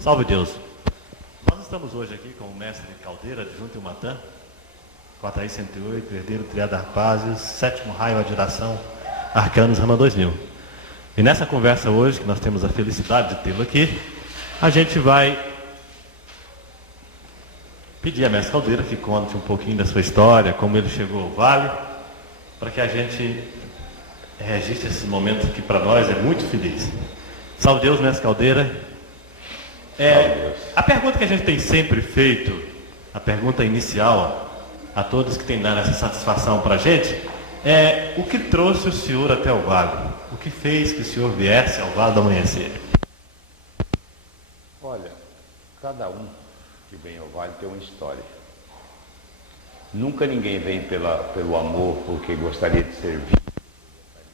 Salve Deus! Nós estamos hoje aqui com o mestre Caldeira, de Junto e Matã, 4 108, herdeiro Triada Arpásios, sétimo raio Adiração, Arcanos Rama 2000. E nessa conversa hoje, que nós temos a felicidade de tê-lo aqui, a gente vai pedir a mestre Caldeira que conte um pouquinho da sua história, como ele chegou ao Vale, para que a gente registre esse momento que para nós é muito feliz. Salve Deus, mestre Caldeira! A pergunta que a gente tem sempre feito, a pergunta inicial a todos que têm dado essa satisfação para a gente, é o que trouxe o senhor até o Vale? O que fez que o senhor viesse ao Vale do Amanhecer? Olha, cada um que vem ao Vale tem uma história. Nunca ninguém vem pelo amor, porque gostaria de servir, gostaria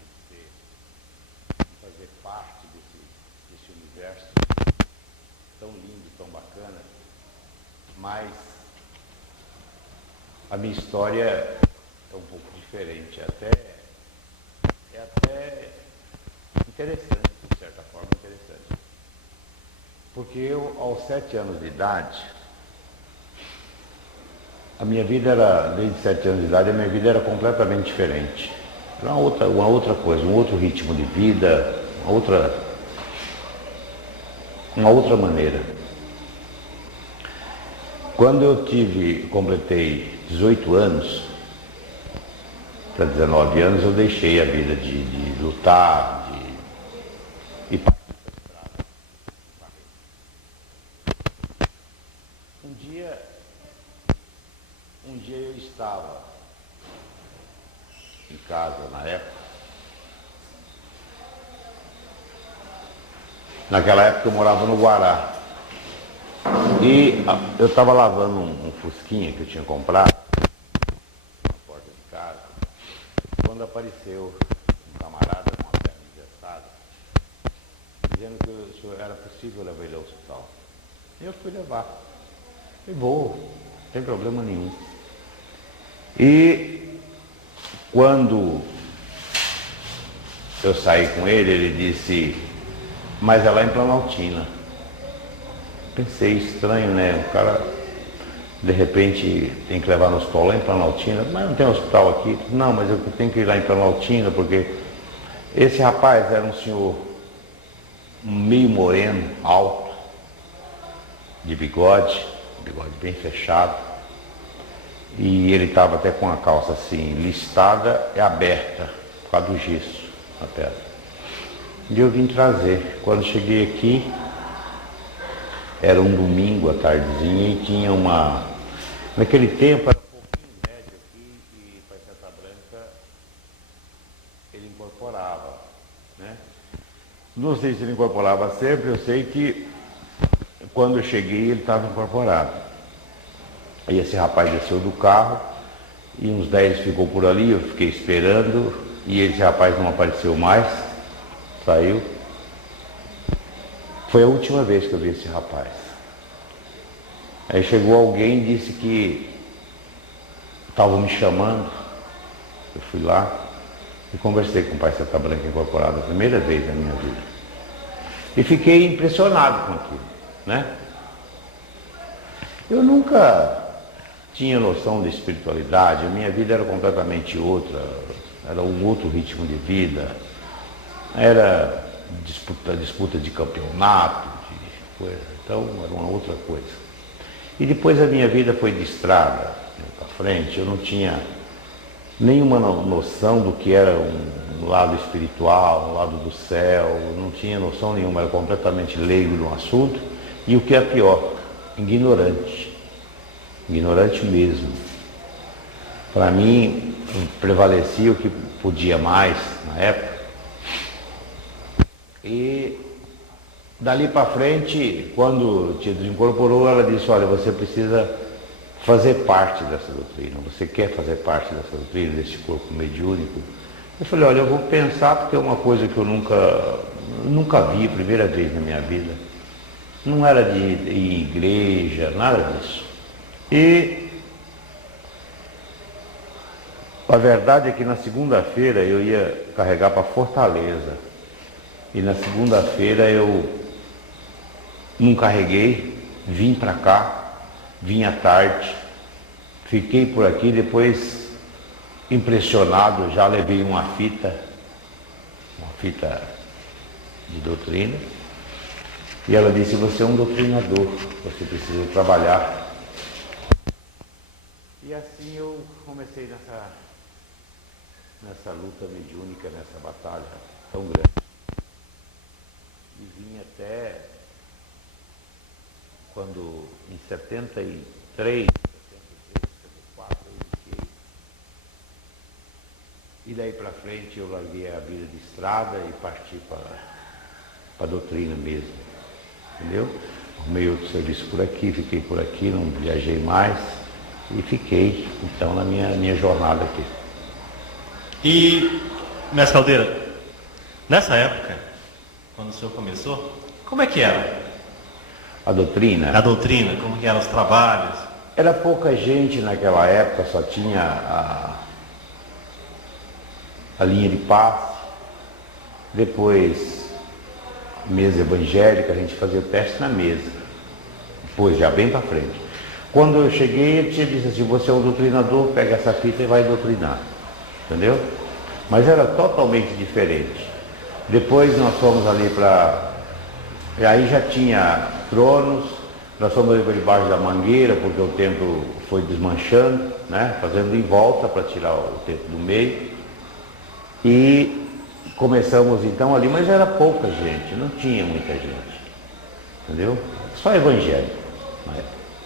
de fazer parte desse universo tão lindo, tão bacana, mas a minha história é um pouco diferente, é até interessante, de certa forma interessante. Porque eu, aos 7 anos de idade, a minha vida era, desde 7 anos de idade, a minha vida era completamente diferente. Era uma outra coisa, um outro ritmo de vida, uma outra maneira. Quando eu completei 18 anos, para 19 anos, eu deixei a vida de lutar, e partir para a estrada. Um dia eu estava em casa, na época. Naquela época eu morava no Guará. E eu estava lavando um fusquinha que eu tinha comprado na porta de casa, quando apareceu um camarada com uma perna engessada, dizendo que era possível levar ele ao hospital. E eu fui levar. E vou, não tem problema nenhum. E quando eu saí com ele, ele disse, mas é lá em Planaltina. Pensei, estranho, né? O cara, de repente, tem que levar no hospital lá em Planaltina. Mas não tem hospital aqui? Não, mas eu tenho que ir lá em Planaltina, porque esse rapaz era um senhor meio moreno, alto, de bigode bem fechado. E ele estava até com a calça assim, listada e aberta, por causa do gesso na perna. E eu vim trazer. Quando cheguei aqui, era um domingo à tardezinha e tinha naquele tempo era um pouquinho médio aqui e para Santa Branca ele incorporava, né? Não sei se ele incorporava sempre, eu sei que quando eu cheguei ele estava incorporado. Aí esse rapaz desceu do carro e uns 10 ficou por ali, eu fiquei esperando e esse rapaz não apareceu mais, saiu. Foi a última vez que eu vi esse rapaz. Aí chegou alguém e disse que estavam me chamando. Eu fui lá e conversei com o Pai Santa Branca incorporado a primeira vez na minha vida. E fiquei impressionado com aquilo, né? Eu nunca tinha noção de espiritualidade, a minha vida era completamente outra, era um outro ritmo de vida, era disputa de campeonato, de coisa, então era uma outra coisa. E depois a minha vida foi de estrada, para frente, eu não tinha nenhuma noção do que era um lado espiritual, um lado do céu, não tinha noção nenhuma, era completamente leigo no assunto, e o que é pior, ignorante mesmo. Para mim, prevalecia o que podia mais na época. E dali para frente, quando o Tia desincorporou, ela disse, olha, você precisa fazer parte dessa doutrina, você quer fazer parte dessa doutrina, desse corpo mediúnico? Eu falei, olha, eu vou pensar, porque é uma coisa que eu nunca vi, primeira vez na minha vida. Não era de ir em igreja, nada disso. E a verdade é que na segunda-feira eu ia carregar para Fortaleza. E na segunda-feira eu não carreguei, vim para cá, vim à tarde, fiquei por aqui, depois impressionado, já levei uma fita de doutrina, e ela disse, você é um doutrinador, você precisa trabalhar. E assim eu comecei nessa luta mediúnica, nessa batalha tão grande. E vim até quando, em 73, 74, eu iniciei. E daí para frente eu larguei a vida de estrada e parti para a doutrina mesmo, entendeu? Arrumei outro serviço por aqui, fiquei por aqui, não viajei mais e fiquei, então, na minha jornada aqui. E, mestre Caldeira, nessa época, quando o senhor começou, como é que era? A doutrina? A doutrina, como que eram os trabalhos? Era pouca gente naquela época, só tinha a linha de passe, depois mesa evangélica, a gente fazia o teste na mesa, depois já bem para frente. Quando eu cheguei, ele tinha dito assim, você é um doutrinador, pega essa fita e vai doutrinar, entendeu? Mas era totalmente diferente. Depois nós fomos ali para... E aí já tinha tronos, nós fomos ali para debaixo da mangueira, porque o templo foi desmanchando, né? Fazendo em volta para tirar o templo do meio. E começamos então ali, mas era pouca gente, não tinha muita gente, entendeu? Só evangélico.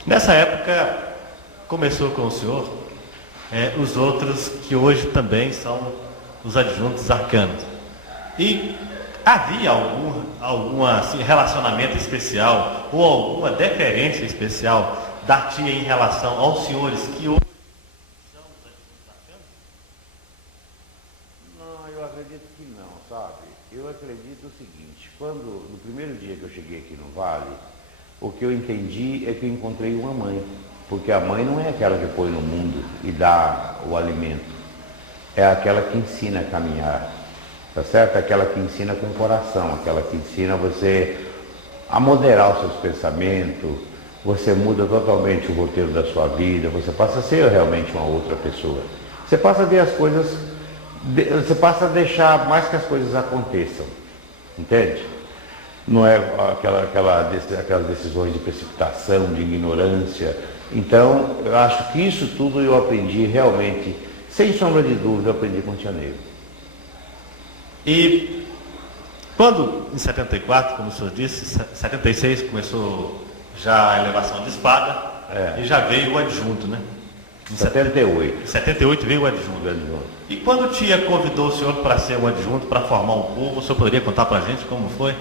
Nessa época, começou com o senhor, os outros que hoje também são os adjuntos arcanos. E havia algum assim, relacionamento especial ou alguma deferência especial da tia em relação aos senhores que hoje são os adjuntos arcanos? Não, eu acredito que não, sabe? Eu acredito o seguinte, no primeiro dia que eu cheguei aqui no Vale, o que eu entendi é que eu encontrei uma mãe, porque a mãe não é aquela que põe no mundo e dá o alimento, é aquela que ensina a caminhar, tá certo? Aquela que ensina com o coração, aquela que ensina você a moderar os seus pensamentos, você muda totalmente o roteiro da sua vida, você passa a ser realmente uma outra pessoa. Você passa a ver as coisas, você passa a deixar mais que as coisas aconteçam, entende? Não é aquelas decisões de precipitação, de ignorância. Então, eu acho que isso tudo eu aprendi realmente, sem sombra de dúvida, eu aprendi com o Tia Neiro. E quando, em 74, como o senhor disse, 76 começou já a elevação de espada, e já veio o adjunto, né? Em 78. Em 78 veio o adjunto. E quando o tia convidou o senhor para ser um adjunto, para formar um povo, o senhor poderia contar para a gente como foi?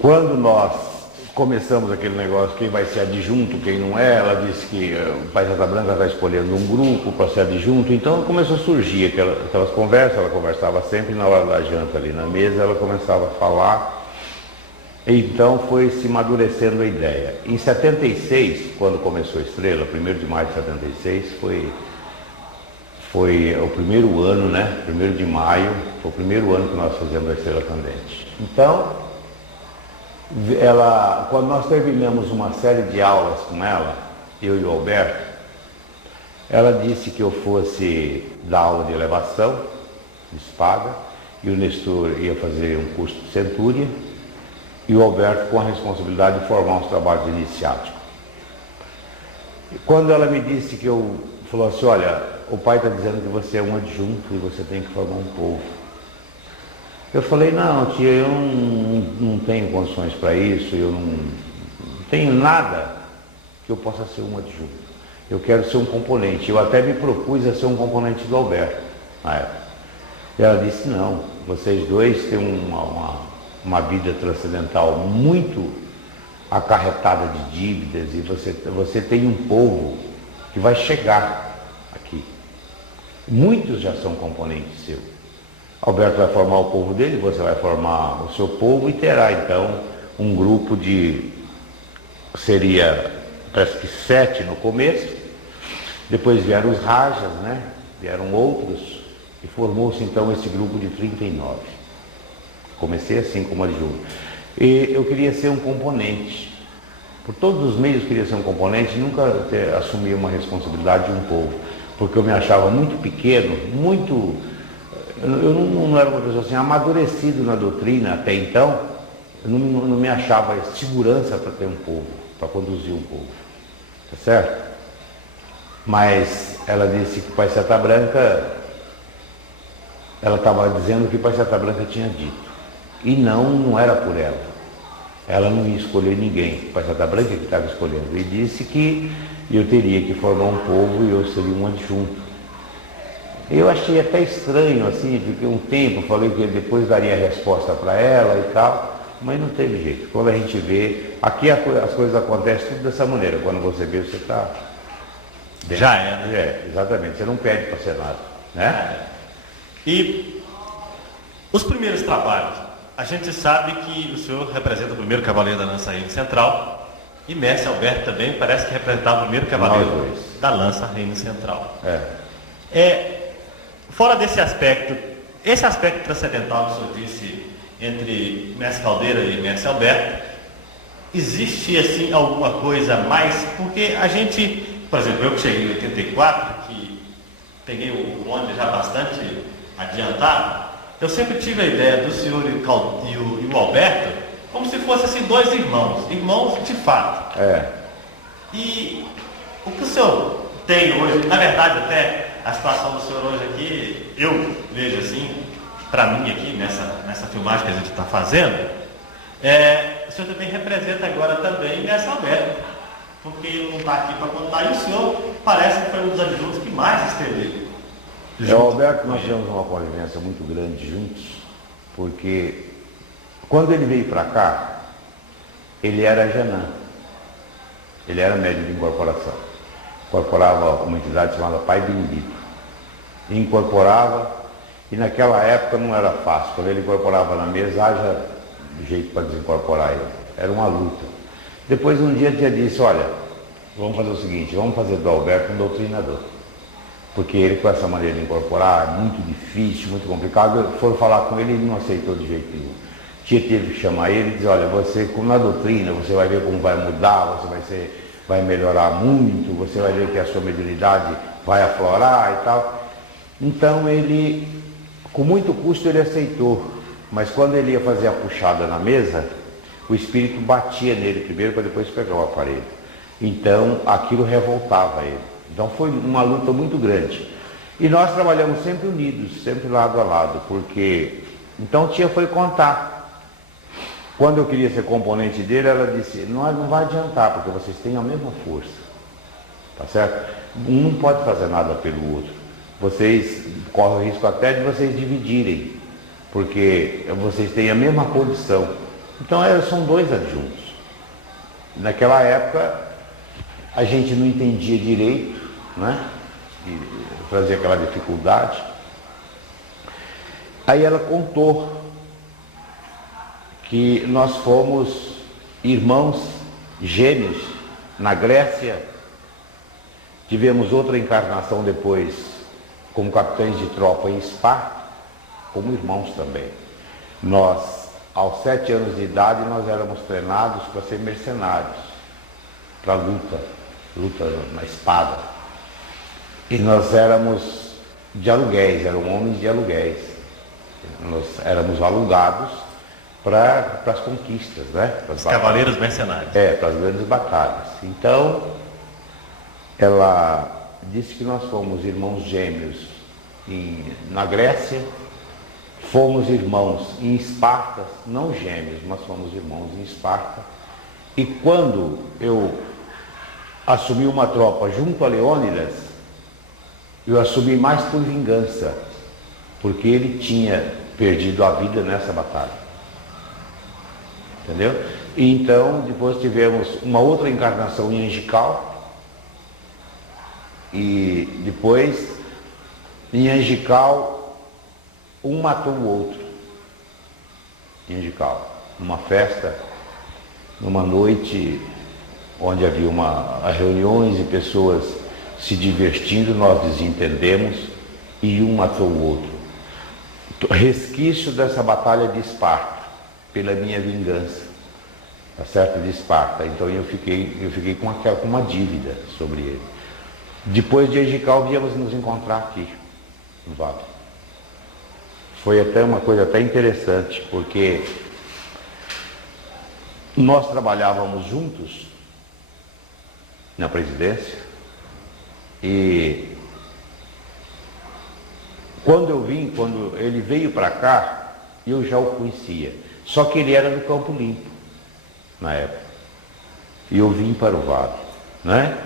Quando nós começamos aquele negócio, quem vai ser adjunto, quem não é, ela disse que o Pai Santa Branca está escolhendo um grupo para ser adjunto, então começou a surgir aquelas conversas, ela conversava sempre na hora da janta ali na mesa, ela começava a falar, então foi se amadurecendo a ideia. Em 76, quando começou a Estrela, 1º de maio de 76, foi o primeiro ano, né? 1º de maio, foi o primeiro ano que nós fazemos a Estrela Candente. Então, quando nós terminamos uma série de aulas com ela, eu e o Alberto, ela disse que eu fosse dar aula de elevação, de espada, e o Nestor ia fazer um curso de centúria, e o Alberto com a responsabilidade de formar uns trabalhos iniciáticos. E quando ela me disse falou assim, olha, o pai está dizendo que você é um adjunto e você tem que formar um povo. Eu falei, não, tia, eu não tenho condições para isso, eu não tenho nada que eu possa ser um adjunto. Eu quero ser um componente. Eu até me propus a ser um componente do Alberto na época. E ela disse, não, vocês dois têm uma vida transcendental muito acarretada de dívidas e você tem um povo que vai chegar aqui. Muitos já são componentes seus. Alberto vai formar o povo dele, você vai formar o seu povo e terá então um grupo seria parece que 7 no começo, depois vieram os Rajas, né? Vieram outros e formou-se então esse grupo de 39. Comecei assim como adjunto. E eu queria ser um componente. Por todos os meios eu queria ser um componente, nunca assumir uma responsabilidade de um povo. Porque eu me achava muito pequeno, muito... Eu não era uma pessoa assim, amadurecido na doutrina até então. Eu não me achava segurança para ter um povo, para conduzir um povo. Tá certo? Mas ela disse que Pai Seta Branca, ela estava dizendo o que Pai Seta Branca tinha dito. E não era por ela. Ela não ia escolher ninguém. Pai Seta Branca que estava escolhendo. E disse que eu teria que formar um povo e eu seria um adjunto. Eu achei até estranho, assim, fiquei um tempo, falei que depois daria a resposta para ela e tal, mas não teve jeito. Quando a gente vê, aqui as coisas acontecem tudo dessa maneira. Quando você vê, você está... Já é, né? É, exatamente. Você não pede para ser nada, né? E os primeiros trabalhos, a gente sabe que o senhor representa o primeiro cavaleiro da Lança Reino Central e Mestre Alberto também parece que representava o primeiro cavaleiro da Lança Reino Central. Fora desse aspecto, esse aspecto transcendental que o senhor disse entre Mestre Caldeira e Mestre Alberto, existe assim alguma coisa mais? Porque a gente, por exemplo, eu que cheguei em 84, que peguei o bonde já bastante adiantado, eu sempre tive a ideia do senhor e o Alberto como se fossem assim, dois irmãos de fato. E o que o senhor tem hoje, na verdade até a situação do senhor hoje aqui, eu vejo assim, para mim aqui, nessa filmagem que a gente está fazendo, o senhor também representa agora também Mestre Alberto, porque ele não está aqui para contar, e o senhor parece que foi um dos adjuntos que mais esteve. O Alberto, nós tivemos uma convivência muito grande juntos, porque quando ele veio para cá, ele era Janã, ele era médium de incorporação, incorporava uma entidade chamada Pai Bendito, incorporava, e naquela época não era fácil, quando ele incorporava na mesa, haja jeito para desincorporar ele, era uma luta. Depois um dia ele disse, olha, vamos fazer o seguinte, vamos fazer do Alberto um doutrinador. Porque ele com essa maneira de incorporar, é muito difícil, muito complicado, foram falar com ele e ele não aceitou de jeito nenhum. Teve que chamar ele e dizer, olha, você, como na doutrina, você vai ver como vai mudar, vai melhorar muito, você vai ver que a sua mediunidade vai aflorar e tal. Então ele, com muito custo, ele aceitou. Mas quando ele ia fazer a puxada na mesa, o espírito batia nele primeiro para depois pegar o aparelho. Então aquilo revoltava ele. Então foi uma luta muito grande. E nós trabalhamos sempre unidos, sempre lado a lado, porque... Então a tia foi contar. Quando eu queria ser componente dele, ela disse, não vai adiantar, porque vocês têm a mesma força. Tá certo? Um não pode fazer nada pelo outro. Vocês correm o risco até de vocês dividirem, porque vocês têm a mesma condição. Então são dois adjuntos. Naquela época, a gente não entendia direito, né? E trazia aquela dificuldade. Aí ela contou que nós fomos irmãos gêmeos na Grécia, tivemos outra encarnação depois como capitães de tropa em Esparta, como irmãos também. Nós, aos 7 anos de idade, nós éramos treinados para ser mercenários, para luta na espada. E nós éramos de aluguéis, eram homens de aluguéis. Nós éramos alugados para as conquistas, né? Os cavaleiros mercenários. Para as grandes batalhas. Então, ela disse que nós fomos irmãos gêmeos na Grécia, fomos irmãos em Esparta, não gêmeos, mas fomos irmãos em Esparta. E quando eu assumi uma tropa junto a Leônidas, eu assumi mais por vingança, porque ele tinha perdido a vida nessa batalha. Entendeu? E então, depois tivemos uma outra encarnação em Angical, e depois, em Angical, um matou o outro. Em Angical, numa festa, numa noite onde havia reuniões e pessoas se divertindo, nós desentendemos e um matou o outro. Resquício dessa batalha de Esparta. pela minha vingança, tá certo? De Esparta. Então eu fiquei com uma dívida sobre ele. Depois de Egical viemos nos encontrar aqui, no Vale. Foi até uma coisa até interessante, porque nós trabalhávamos juntos na presidência e quando ele veio para cá, eu já o conhecia. Só que ele era do Campo Limpo, na época. E eu vim para o Vale, né?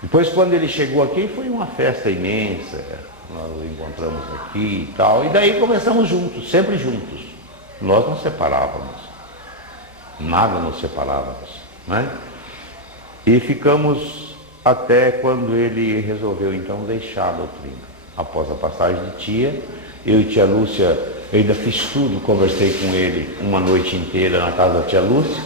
Depois, quando ele chegou aqui, foi uma festa imensa. Nós nos encontramos aqui e tal. E daí começamos juntos, sempre juntos. Nós não separávamos. Nada nos separávamos, né? E ficamos até quando ele resolveu, então, deixar a doutrina. Após a passagem de tia, eu e tia Lúcia, eu ainda fiz tudo, conversei com ele uma noite inteira na casa da tia Lúcia,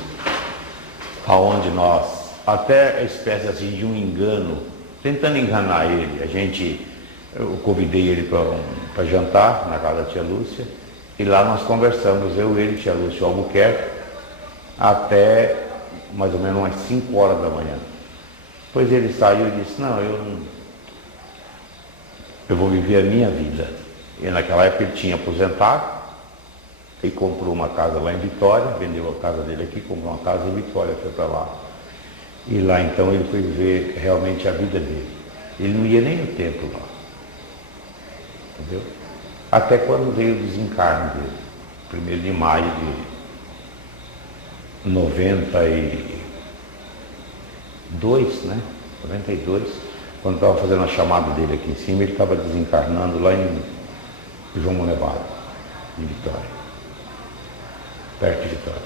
aonde nós, até a espécie assim de um engano, tentando enganar ele, eu convidei ele para jantar na casa da tia Lúcia, e lá nós conversamos, ele, tia Lúcia e o Albuquerque, até mais ou menos umas 5 horas da manhã. Depois ele saiu e disse, não, eu vou viver a minha vida. E naquela época ele tinha aposentado e comprou uma casa lá em Vitória, vendeu a casa dele aqui, comprou uma casa em Vitória, foi para lá. E lá então ele foi viver realmente a vida dele. Ele não ia nem no templo lá. Entendeu? Até quando veio o desencarne dele, 1º de maio de 92, né? 92, quando estava fazendo a chamada dele aqui em cima, ele estava desencarnando lá em João Monevado, em Vitória, perto de Vitória.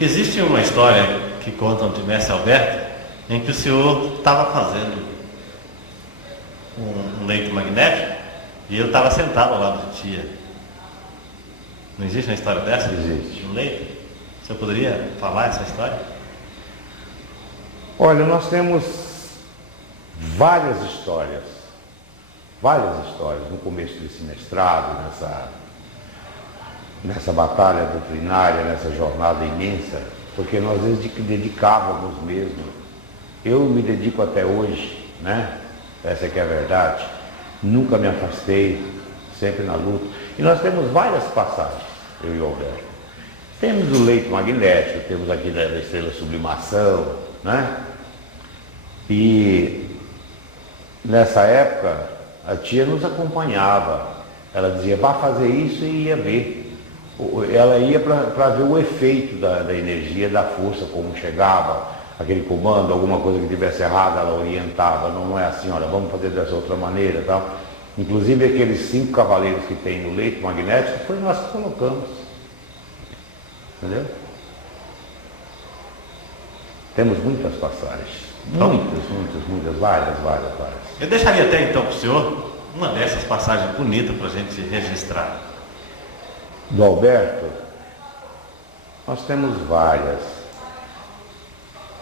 Existe uma história que contam de Mestre Alberto, em que o senhor estava fazendo um leito magnético e eu estava sentado ao lado de tia. Não existe uma história dessa? Existe. Um leito? O senhor poderia falar essa história? Olha, nós temos várias histórias no começo desse mestrado, nessa batalha doutrinária, nessa jornada imensa, porque nós dedicávamos mesmo. Eu me dedico até hoje, né? Essa que é a verdade. Nunca me afastei, sempre na luta. E nós temos várias passagens, eu e o Alberto. Temos o leito magnético, temos aqui da estrela sublimação, né? E nessa época a tia nos acompanhava. Ela dizia, vá fazer isso e ia ver. Ela ia para ver o efeito da energia, da força, como chegava, aquele comando, alguma coisa que tivesse errado, ela orientava, não é assim, olha, vamos fazer dessa outra maneira e tal. Inclusive aqueles 5 cavaleiros que tem no leito magnético, foi nós que colocamos. Entendeu? Temos muitas passagens. Muitas, várias. Eu deixaria até então para o senhor uma dessas passagens bonitas para a gente registrar. Do Alberto, nós temos várias.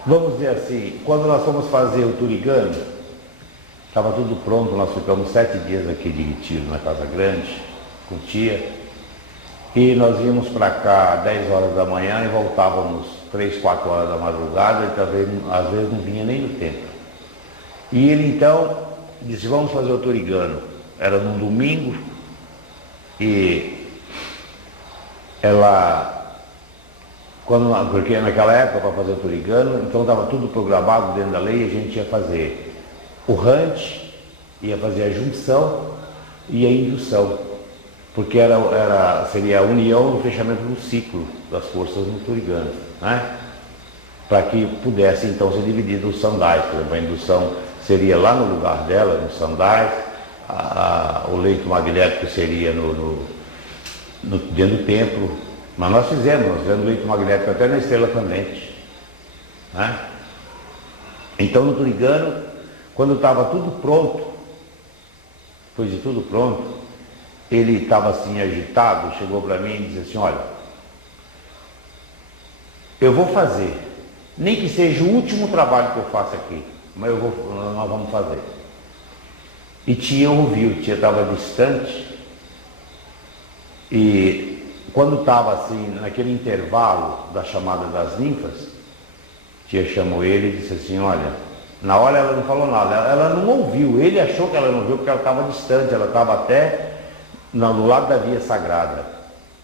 Vamos dizer assim, quando nós fomos fazer o Turigano, estava tudo pronto, nós ficamos 7 dias aqui de retiro na Casa Grande, com tia, e nós íamos para cá às 10 horas da manhã e voltávamos 3, 4 horas da madrugada, e talvez, às vezes não vinha nem no tempo. E ele então disse, vamos fazer o Turigano. Era num domingo, e porque naquela época, para fazer o Turigano, então estava tudo programado dentro da lei, a gente ia fazer o hunt, ia fazer a junção e a indução, porque seria a união e o fechamento do ciclo das forças no Turigano, né? Para que pudesse então ser dividido os sandais. Por exemplo, a indução seria lá no lugar dela, nos sandais, o leito magnético seria dentro do templo. Mas nós fizemos o leito magnético até na estrela pendente, né? Então no Turigano, quando estava tudo pronto, depois de tudo pronto, ele estava assim agitado, chegou para mim e disse assim, olha, eu vou fazer, nem que seja o último trabalho que eu faço aqui, mas nós vamos fazer. E tia ouviu, tia estava distante, e quando estava assim, naquele intervalo da chamada das ninfas, tia chamou ele e disse assim, olha, na hora ela não falou nada, ela não ouviu, ele achou que ela não ouviu porque ela estava distante, ela estava até no lado da via sagrada,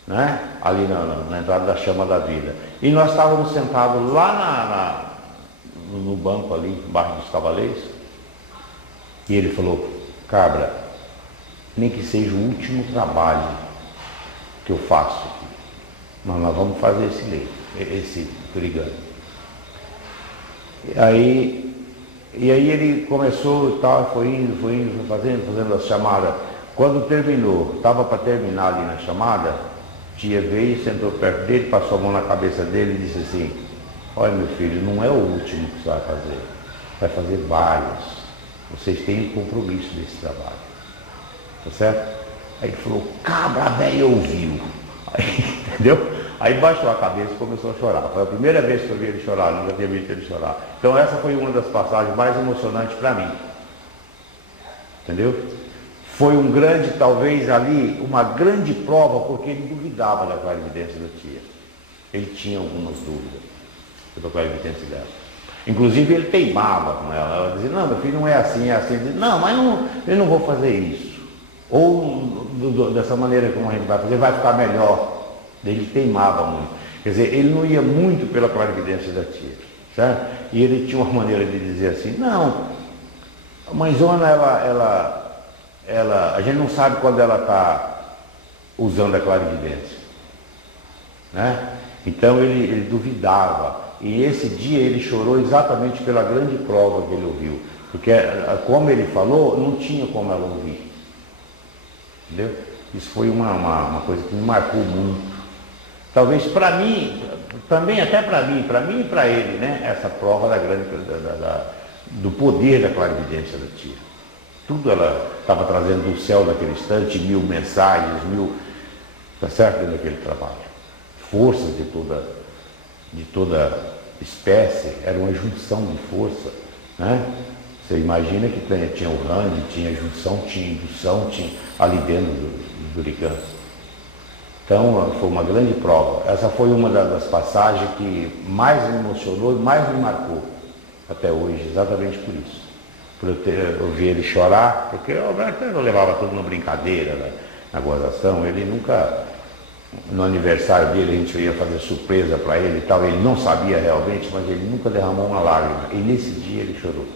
né? Ali na entrada da chama da vida. E nós estávamos sentados lá no banco ali, embaixo dos cavaleiros, e ele falou, Cabra, nem que seja o último trabalho que eu faço aqui, mas nós vamos fazer esse brigando. E aí ele começou e tal, foi indo, fazendo as chamadas. Quando terminou, estava para terminar ali na chamada, tia veio, sentou perto dele, passou a mão na cabeça dele e disse assim, olha meu filho, não é o último que você vai fazer vários. Vocês têm compromisso desse trabalho. Tá certo? Aí ele falou, Cabra velho ouviu. Aí, entendeu? Aí baixou a cabeça e começou a chorar. Foi a primeira vez que eu vi ele chorar, nunca tinha visto ele chorar. Então essa foi uma das passagens mais emocionantes para mim. Entendeu? Foi um grande, talvez ali, uma grande prova, porque ele duvidava da clarividência da tia. Ele tinha algumas dúvidas sobre a clarividência dela. Inclusive ele teimava com ela. Ela dizia, não, meu filho não é assim, é assim. Ele dizia, não, mas eu não vou fazer isso. Ou dessa maneira como a gente vai fazer, vai ficar melhor. Ele teimava muito. Quer dizer, ele não ia muito pela clarividência da tia. Certo? E ele tinha uma maneira de dizer assim, não, a mãezona, a gente não sabe quando ela está usando a clarividência. Né? Então ele duvidava. E esse dia ele chorou exatamente pela grande prova que ele ouviu. Porque, como ele falou, não tinha como ela ouvir. Entendeu? Isso foi uma coisa que me marcou muito. Talvez para mim, também até para mim e para ele, né? Essa prova do poder da clarividência da tia. Tudo ela estava trazendo do céu naquele instante, 1000 mensagens, 1000, tá certo, dentro daquele trabalho. Forças de toda espécie, era uma junção de força, né? Você imagina que tinha o Rand, tinha junção, tinha indução, tinha ali dentro do Durican. Então foi uma grande prova. Essa foi uma das passagens que mais me emocionou e mais me marcou até hoje, exatamente por isso. Por eu ouvir ele chorar, porque o Alberto eu levava tudo na brincadeira, né? Na gozação, ele nunca, no aniversário dele a gente ia fazer surpresa para ele e tal, ele não sabia realmente, mas ele nunca derramou uma lágrima, e nesse dia ele chorou,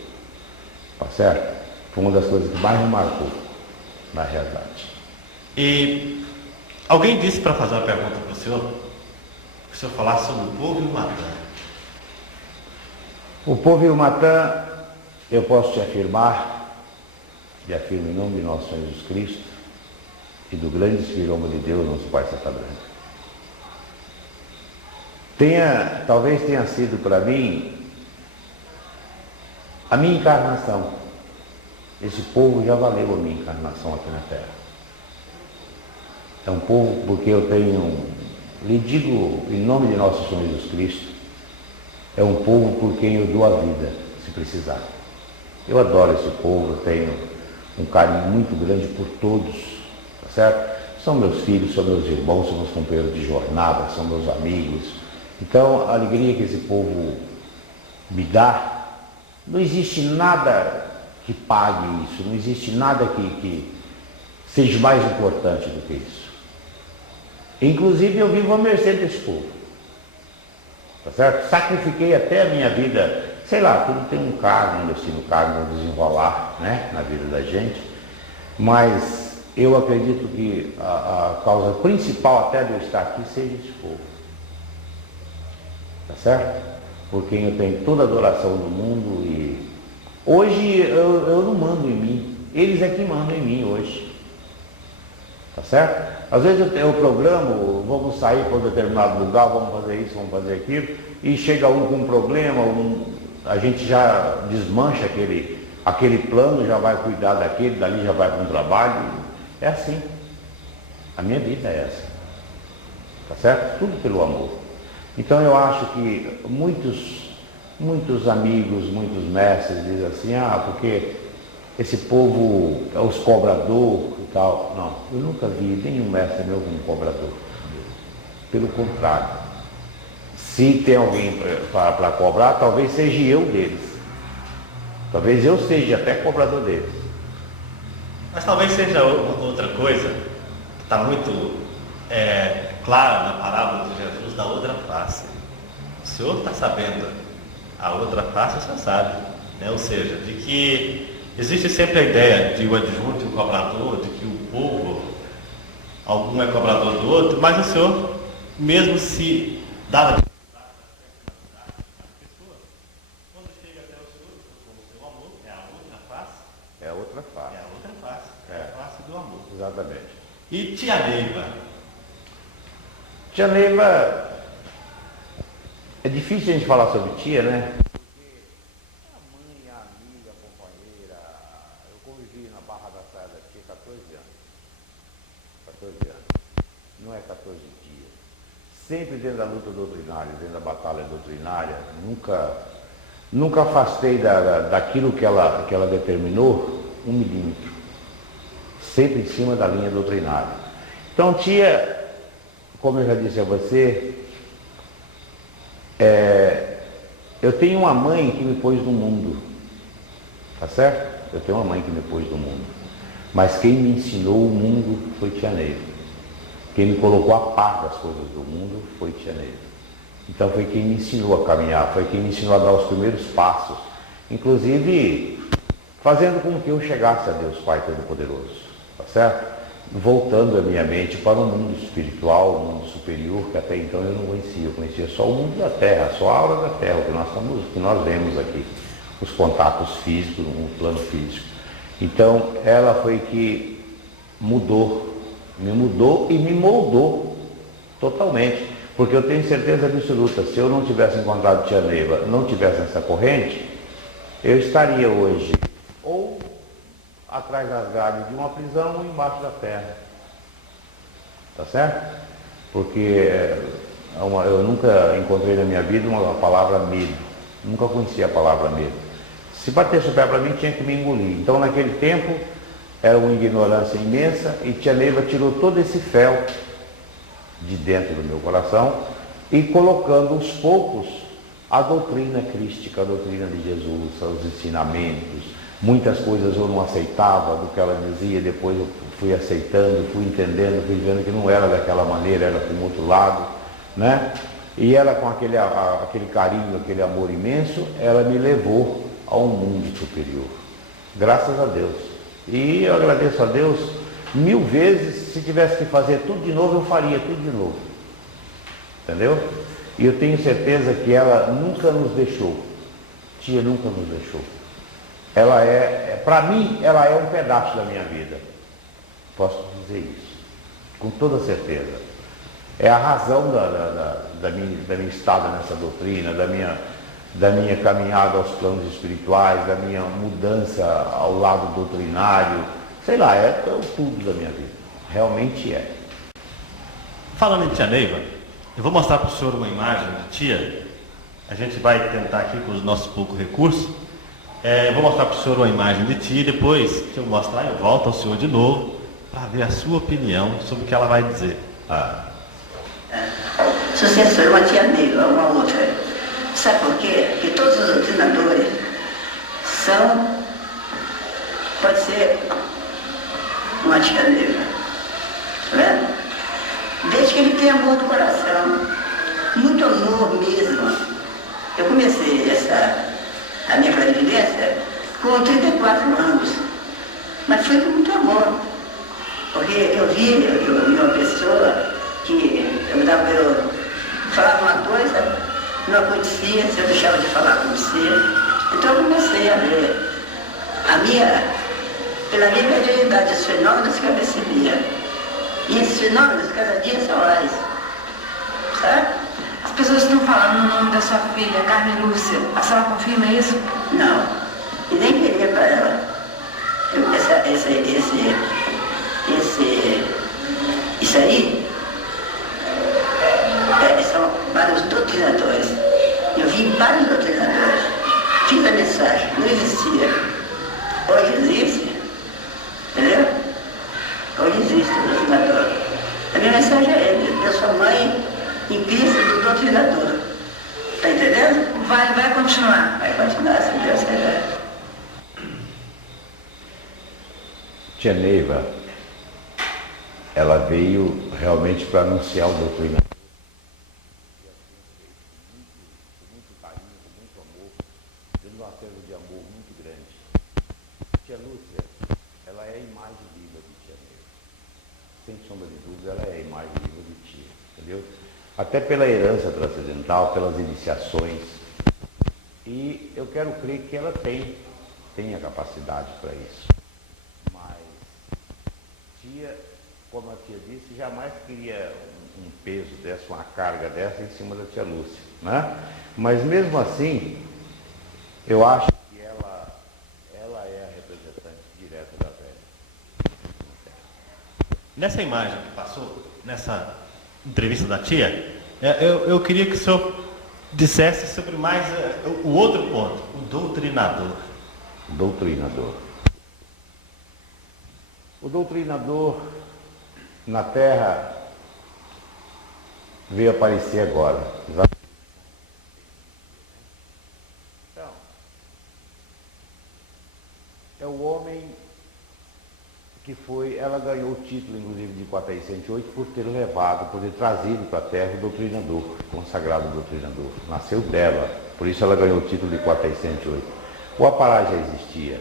tá certo? Foi uma das coisas que mais me marcou, na realidade. E alguém disse para fazer uma pergunta para o senhor falasse sobre o povo e o Matã. O povo e o Matã, eu posso te afirmar, e afirmo em nome de nosso Senhor Jesus Cristo, e do grande Espírito de Deus, nosso Pai Santa Branca. Talvez tenha sido para mim a minha encarnação. Esse povo já valeu a minha encarnação aqui na Terra. É um povo porque eu lhe digo em nome de nosso Senhor Jesus Cristo, é um povo por quem eu dou a vida, se precisar. Eu adoro esse povo, eu tenho um carinho muito grande por todos, tá certo? São meus filhos, são meus irmãos, são meus companheiros de jornada, são meus amigos. Então, a alegria que esse povo me dá, não existe nada que pague isso, não existe nada que seja mais importante do que isso. Inclusive, eu vivo à mercê desse povo, tá certo? Sacrifiquei até a minha vida, sei lá, tudo tem um cargo, um destino, cargo, um desenrolar, né, na vida da gente, mas eu acredito que a causa principal até de eu estar aqui seja esse povo, tá certo? Por quem eu tenho toda a adoração do mundo e hoje eu não mando em mim, eles é que mandam em mim hoje, tá certo? Às vezes eu programo, vamos sair para um determinado lugar, vamos fazer isso, vamos fazer aquilo, e chega um com um problema, a gente já desmancha aquele plano, já vai cuidar daquele, dali já vai para um trabalho. É assim. A minha vida é essa. Tá certo? Tudo pelo amor. Então eu acho que muitos amigos, muitos mestres dizem assim, porque esse povo, os cobradores e tal. Não, eu nunca vi nenhum mestre meu como cobrador. Pelo contrário. Se tem alguém para cobrar, talvez seja eu deles. Talvez eu seja até cobrador deles. Mas talvez seja outra coisa que está muito clara na parábola de Jesus da outra face. O Senhor está sabendo a outra face, o Senhor sabe, né? Ou seja, de que existe sempre a ideia de o adjunto e o cobrador, de que o povo, algum é cobrador do outro, mas o Senhor, mesmo se dava de quando chega até o Senhor, com o seu amor, é a outra face. É a outra face. É a outra face, a face do amor. Exatamente. E tia Neiva? Tia Neiva, é difícil a gente falar sobre tia, né? Porque a mãe, a amiga, a companheira, eu convivi na Barra da Saia da Tia 14 anos. 14 anos. Não é 14 dias. Sempre dentro da luta doutrinária, dentro da batalha doutrinária, nunca afastei daquilo que ela determinou 1 milímetro. Sempre em cima da linha doutrinária. Então, tia, como eu já disse a você, eu tenho uma mãe que me pôs no mundo, tá certo? Eu tenho uma mãe que me pôs no mundo, mas quem me ensinou o mundo foi tia Neiva. Quem me colocou a par das coisas do mundo foi tia Neiva. Então foi quem me ensinou a caminhar, foi quem me ensinou a dar os primeiros passos, inclusive fazendo com que eu chegasse a Deus Pai Todo-Poderoso, tá certo? Voltando a minha mente para o mundo espiritual, o mundo superior, que até então eu não conhecia. Eu conhecia só o mundo da Terra, só a aura da Terra, o que nós vemos aqui, os contatos físicos, no plano físico. Então, ela foi que me mudou e me moldou totalmente. Porque eu tenho certeza absoluta, se eu não tivesse encontrado tia Neiva, não tivesse essa corrente, eu estaria hoje ou atrás das grades de uma prisão ou embaixo da terra. Tá certo? Porque eu nunca encontrei na minha vida uma palavra medo. Nunca conhecia a palavra medo. Se batesse o pé para mim, tinha que me engolir. Então, naquele tempo, era uma ignorância imensa e tia Neiva tirou todo esse fel de dentro do meu coração e colocando aos poucos a doutrina crística, a doutrina de Jesus, os ensinamentos. Muitas coisas eu não aceitava do que ela dizia, depois eu fui aceitando, fui entendendo, fui vendo que não era daquela maneira, era para um outro lado, né? E ela, com aquele carinho, aquele amor imenso, ela me levou a um mundo superior. Graças a Deus. E eu agradeço a Deus 1000 vezes. Se tivesse que fazer tudo de novo, eu faria tudo de novo. Entendeu? E eu tenho certeza que ela nunca nos deixou. Tia nunca nos deixou. Ela para mim, ela é um pedaço da minha vida. Posso dizer isso, com toda certeza. É a razão da minha estada nessa doutrina, da minha caminhada aos planos espirituais, da minha mudança ao lado doutrinário. Sei lá, é o tudo da minha vida. Realmente é. Falando em tia Neiva, eu vou mostrar para o senhor uma imagem de tia. A gente vai tentar aqui com os nossos poucos recursos. Eu vou mostrar para o senhor uma imagem de tia, depois que eu mostrar, eu volto ao senhor de novo para ver a sua opinião sobre o que ela vai dizer. Sucessor, uma tia Neiva, uma outra. Sabe por quê? Porque todos os doutrinadores pode ser uma tia Neiva. Tá vendo? Desde que ele tem amor do coração, muito amor mesmo. Eu comecei a minha clarividência com 34 anos, mas foi com muito amor, porque eu vi uma pessoa que eu falava uma coisa, não acontecia, se eu deixava de falar, acontecia. Então eu comecei a ver pela minha mediunidade, os fenômenos que eu percebia. E esses fenômenos cada dia são mais, sabe? As pessoas estão falando no nome da sua filha, Carmen Lúcia. A senhora confirma isso? Não. E nem queria para ela. Isso aí são vários doutrinadores. Eu vi vários doutrinadores. Fiz a mensagem, não existia. Hoje existe. seja ele, da sua mãe em vista do doutrinador. Está entendendo? O vale vai continuar. Vai continuar, se Deus quiser. Tia Neiva, ela veio realmente para anunciar o doutrinador. Com muito carinho, com muito amor, tendo uma acervo de amor muito grande. Tia Lúcia, ela é a imagem viva de Tia Neiva. Sem sombra de dúvida, ela é a imagem viva de Tia, entendeu? Até pela herança transcendental, pelas iniciações. E eu quero crer que ela tem a capacidade para isso. Mas Tia, como a tia disse, jamais queria um peso dessa, uma carga dessa em cima da tia Lúcia, né? Mas mesmo assim, eu acho que ela é a representante direta da velha. Nessa imagem que passou, nessa entrevista da tia, eu queria que o senhor dissesse sobre mais o outro ponto, o doutrinador. O doutrinador. O doutrinador na Terra veio aparecer agora. Então, é o homem que foi, ela ganhou o título, inclusive, de 408 por ter levado, por ter trazido para a Terra o doutrinador, consagrado doutrinador. Nasceu dela, por isso ela ganhou o título de 408. O Apará já existia.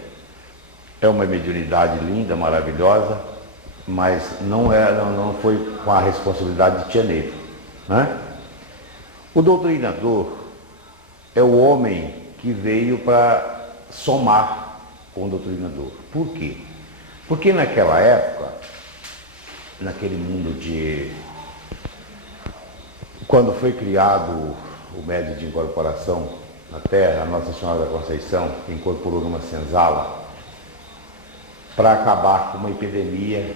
É uma mediunidade linda, maravilhosa, mas não foi com a responsabilidade de Tia Neiva, né? O doutrinador é o homem que veio para somar com o doutrinador. Por quê? Porque naquela época, naquele mundo de... Quando foi criado o médio de incorporação na Terra, a Nossa Senhora da Conceição incorporou numa senzala para acabar com uma epidemia,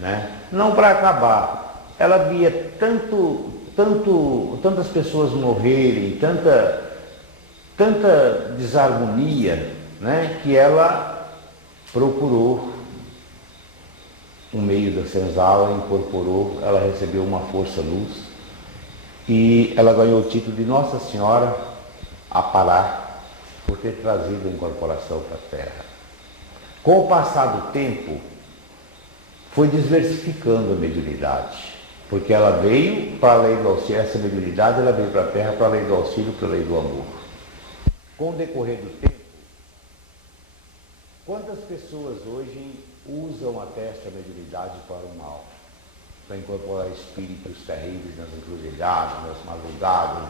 né? Não para acabar, ela via tantas pessoas morrerem, tanta desarmonia, né? Que ela procurou um meio da senzala, incorporou, ela recebeu uma força-luz e ela ganhou o título de Nossa Senhora Apará por ter trazido a incorporação para a Terra. Com o passar do tempo, foi diversificando a mediunidade, porque ela veio para a lei do auxílio, essa mediunidade ela veio para a Terra para a lei do auxílio, para a lei do amor. Com o decorrer do tempo, quantas pessoas hoje usam até essa mediunidade para o mal, para incorporar espíritos terríveis nas encruzilhadas, nas madrugadas,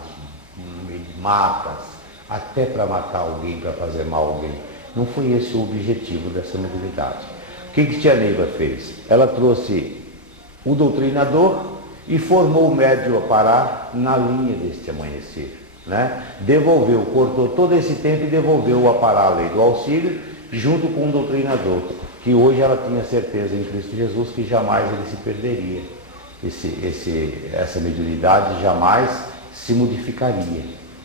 no meio de matas, até para matar alguém, para fazer mal a alguém. Não foi esse o objetivo dessa mediunidade. O que Tia Neiva fez? Ela trouxe o doutrinador e formou o médium Apará na linha deste amanhecer, né? Devolveu, cortou todo esse tempo e devolveu o Apará à lei do auxílio, junto com o doutrinador, que hoje ela tinha certeza em Cristo Jesus que jamais ele se perderia. Essa mediunidade jamais se modificaria,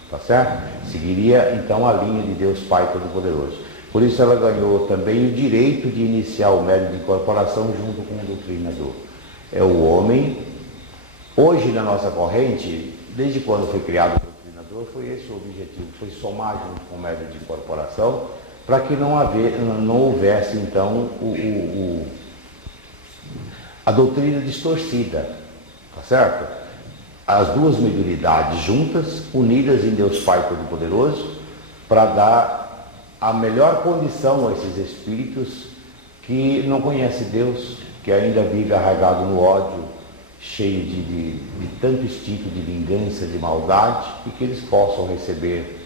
tá certo? Seguiria então a linha de Deus Pai Todo-Poderoso. Por isso ela ganhou também o direito de iniciar o médium de incorporação junto com o doutrinador. É o homem, hoje na nossa corrente, desde quando foi criado o doutrinador, foi esse o objetivo, foi somar junto com o médium de incorporação, para que não houvesse então a doutrina distorcida, tá certo? As duas mediunidades juntas, unidas em Deus Pai Todo-Poderoso, para dar a melhor condição a esses espíritos que não conhecem Deus, que ainda vive arraigado no ódio, cheio de tanto instinto de vingança, de maldade, e que eles possam receber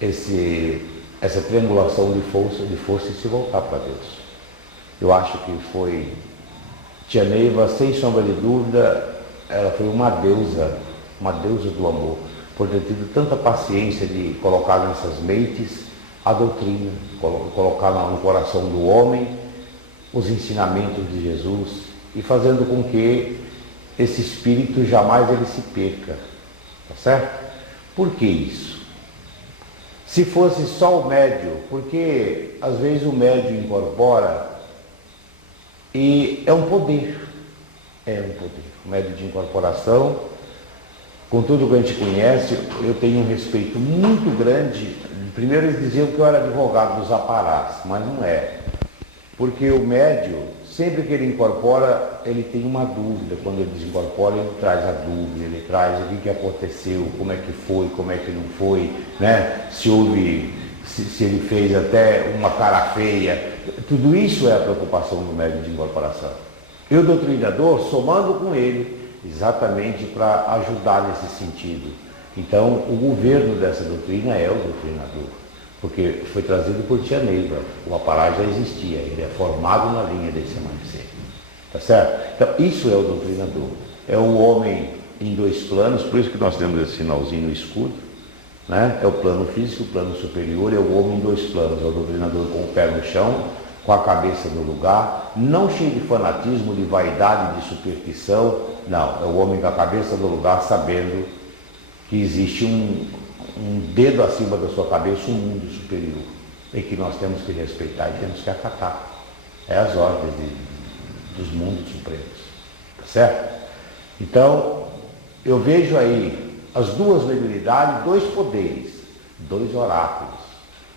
essa triangulação de força e se voltar para Deus. Eu acho que foi Tia Neiva, sem sombra de dúvida, ela foi uma deusa do amor, por ter tido tanta paciência de colocar nessas mentes a doutrina, colocar no coração do homem os ensinamentos de Jesus e fazendo com que esse espírito jamais ele se perca, tá certo? Por que isso? Se fosse só o médium, porque às vezes o médium incorpora e é um poder. É um poder. O médium de incorporação, com tudo que a gente conhece, eu tenho um respeito muito grande. Primeiro eles diziam que eu era advogado dos aparás, mas não é. Porque o médium, sempre que ele incorpora, ele tem uma dúvida. Quando ele desincorpora, ele traz a dúvida, ele traz o que aconteceu, como é que foi, como é que não foi, né? Se ele fez até uma cara feia. Tudo isso é a preocupação do médium de incorporação. Eu, doutrinador, somando com ele, exatamente para ajudar nesse sentido. Então, o governo dessa doutrina é o doutrinador, porque foi trazido por Tia Neiva. O apará já existia, ele é formado na linha desse amanhecer. Tá certo? Então, isso é o doutrinador. É o homem em dois planos, por isso que nós temos esse sinalzinho no escudo, né? É o plano físico, o plano superior, é o homem em dois planos, é o doutrinador com o pé no chão, com a cabeça no lugar, não cheio de fanatismo, de vaidade, de superstição, não, é o homem com a cabeça no lugar, sabendo que existe um dedo acima da sua cabeça, um mundo superior, e que nós temos que respeitar e temos que acatar. É as ordens dos mundos supremos, tá certo? Então, eu vejo aí as duas mediunidades, dois poderes, dois oráculos,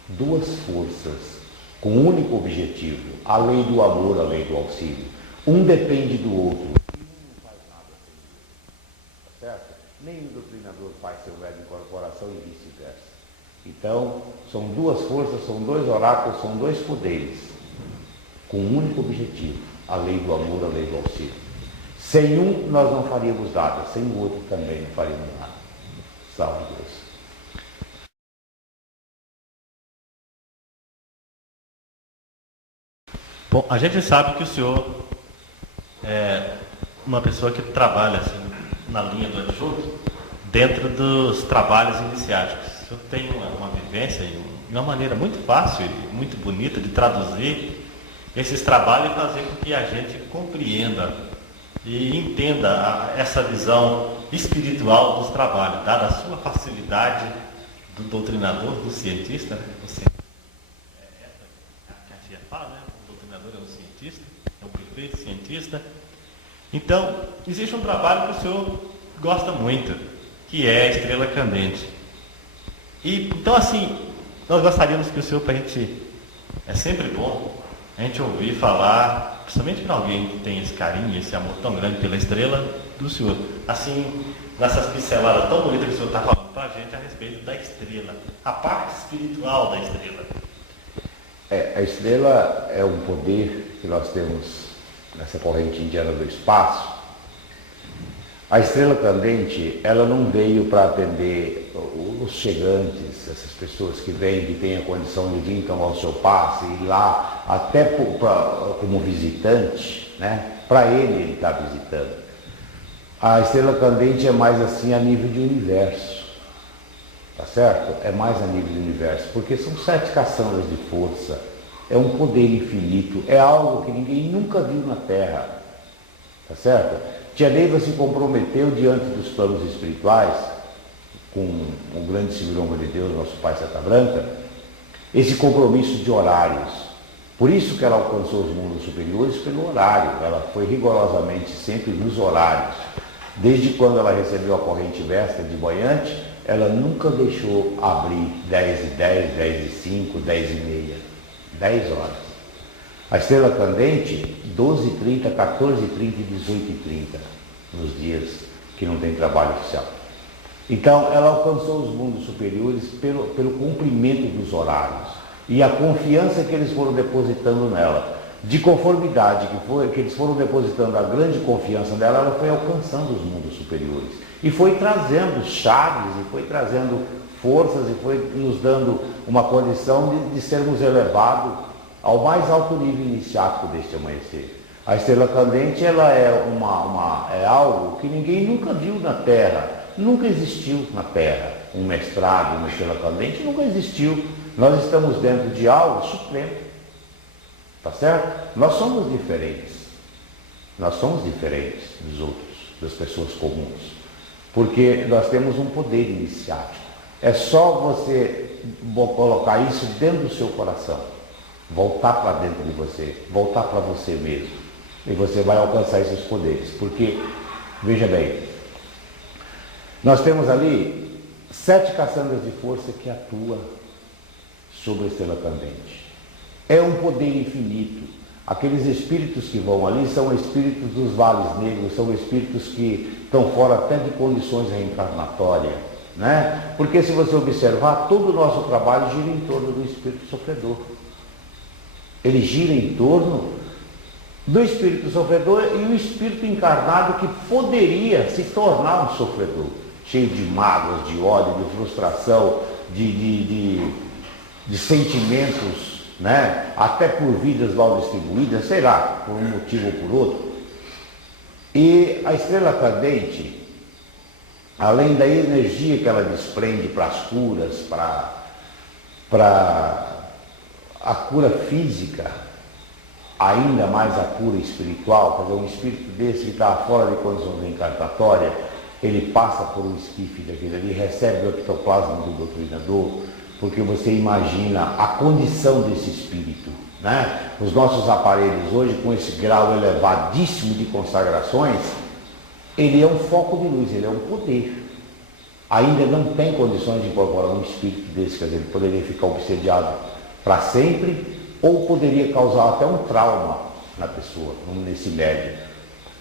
duas forças, com um único objetivo, a lei do amor, a lei do auxílio. Um depende do outro. E um não faz nada sem o outro. Tá certo? Nenhum doutrinador faz seu médium de incorporação e vice-versa. Então, são duas forças, são dois oráculos, são dois poderes, com um único objetivo, a lei do amor, a lei do auxílio. Sem um, nós não faríamos nada, sem o outro também não faríamos nada. Salve Deus. Bom, a gente sabe que o senhor é uma pessoa que trabalha assim, na linha do adjunto, dentro dos trabalhos iniciáticos. O senhor tem uma vivência e uma maneira muito fácil e muito bonita de traduzir esses trabalhos e fazer com que a gente compreenda e entenda essa visão espiritual dos trabalhos, dada a sua facilidade do doutrinador, do cientista, né? A tia fala, né? O doutrinador é um cientista, é um perfeito cientista. Então, existe um trabalho que o senhor gosta muito, que é a Estrela Candente. E, então, assim, nós gostaríamos que o senhor, para a gente, é sempre bom a gente ouvir falar, principalmente para alguém que tem esse carinho, esse amor tão grande pela estrela, do senhor. Assim, nessas pinceladas tão bonitas que o senhor está falando para a gente a respeito da estrela, a parte espiritual da estrela. A estrela é um poder que nós temos nessa corrente indiana do espaço. A estrela candente, ela não veio para atender os chegantes, essas pessoas que vêm, que têm a condição de vir tomar o seu passe, e ir lá, até como visitante, né? Para ele está visitando. A estrela candente é mais assim a nível de universo, tá certo? É mais a nível de universo, porque são 7 caçambas de força, é um poder infinito, é algo que ninguém nunca viu na Terra, tá certo? Tia Neiva se comprometeu diante dos planos espirituais, com o grande Silvio de Deus, nosso Pai Seta Branca, esse compromisso de horários. Por isso que ela alcançou os mundos superiores pelo horário, ela foi rigorosamente sempre nos horários. Desde quando ela recebeu a corrente mestra de Boiante, ela nunca deixou abrir 10h10, 10h05, 10h30, 10 horas. A estrela candente, 12h30, 14h30 e 18h30, nos dias que não tem trabalho oficial. Então, ela alcançou os mundos superiores pelo cumprimento dos horários e a confiança que eles foram depositando nela. De conformidade que eles foram depositando a grande confiança nela, ela foi alcançando os mundos superiores. E foi trazendo chaves, e foi trazendo forças, e foi nos dando uma condição de sermos elevados ao mais alto nível iniciático deste amanhecer. A estrela candente, ela é algo que ninguém nunca viu na Terra, nunca existiu na Terra. Um mestrado, uma estrela candente, nunca existiu. Nós estamos dentro de algo supremo, tá certo? Nós somos diferentes dos outros, das pessoas comuns, porque nós temos um poder iniciático. É só você colocar isso dentro do seu coração, voltar para dentro de você, voltar para você mesmo E você vai alcançar esses poderes. Porque, veja bem, nós temos ali 7 caçambas de força que atuam sobre a estrela candente. É um poder infinito. Aqueles espíritos que vão ali são espíritos dos vales negros, são espíritos que estão fora até de condições reencarnatórias, né? Porque se você observar, todo o nosso trabalho gira em torno do espírito sofredor. Ele gira em torno do espírito sofredor e o espírito encarnado que poderia se tornar um sofredor, cheio de mágoas, de ódio, de frustração, de sentimentos, né? Até por vidas mal distribuídas, sei lá, por um motivo ou por outro. E a estrela candente, além da energia que ela desprende para as curas, para a cura física, ainda mais a cura espiritual, quer dizer, um espírito desse que está fora de condições reencarnatórias, ele passa por um esquife daquele ali, recebe o ectoplasma do doutrinador, porque você imagina a condição desse espírito, né? Os nossos aparelhos hoje, com esse grau elevadíssimo de consagrações, ele é um foco de luz, ele é um poder. Ainda não tem condições de incorporar um espírito desse, quer dizer, ele poderia ficar obsediado para sempre, ou poderia causar até um trauma na pessoa, nesse médio.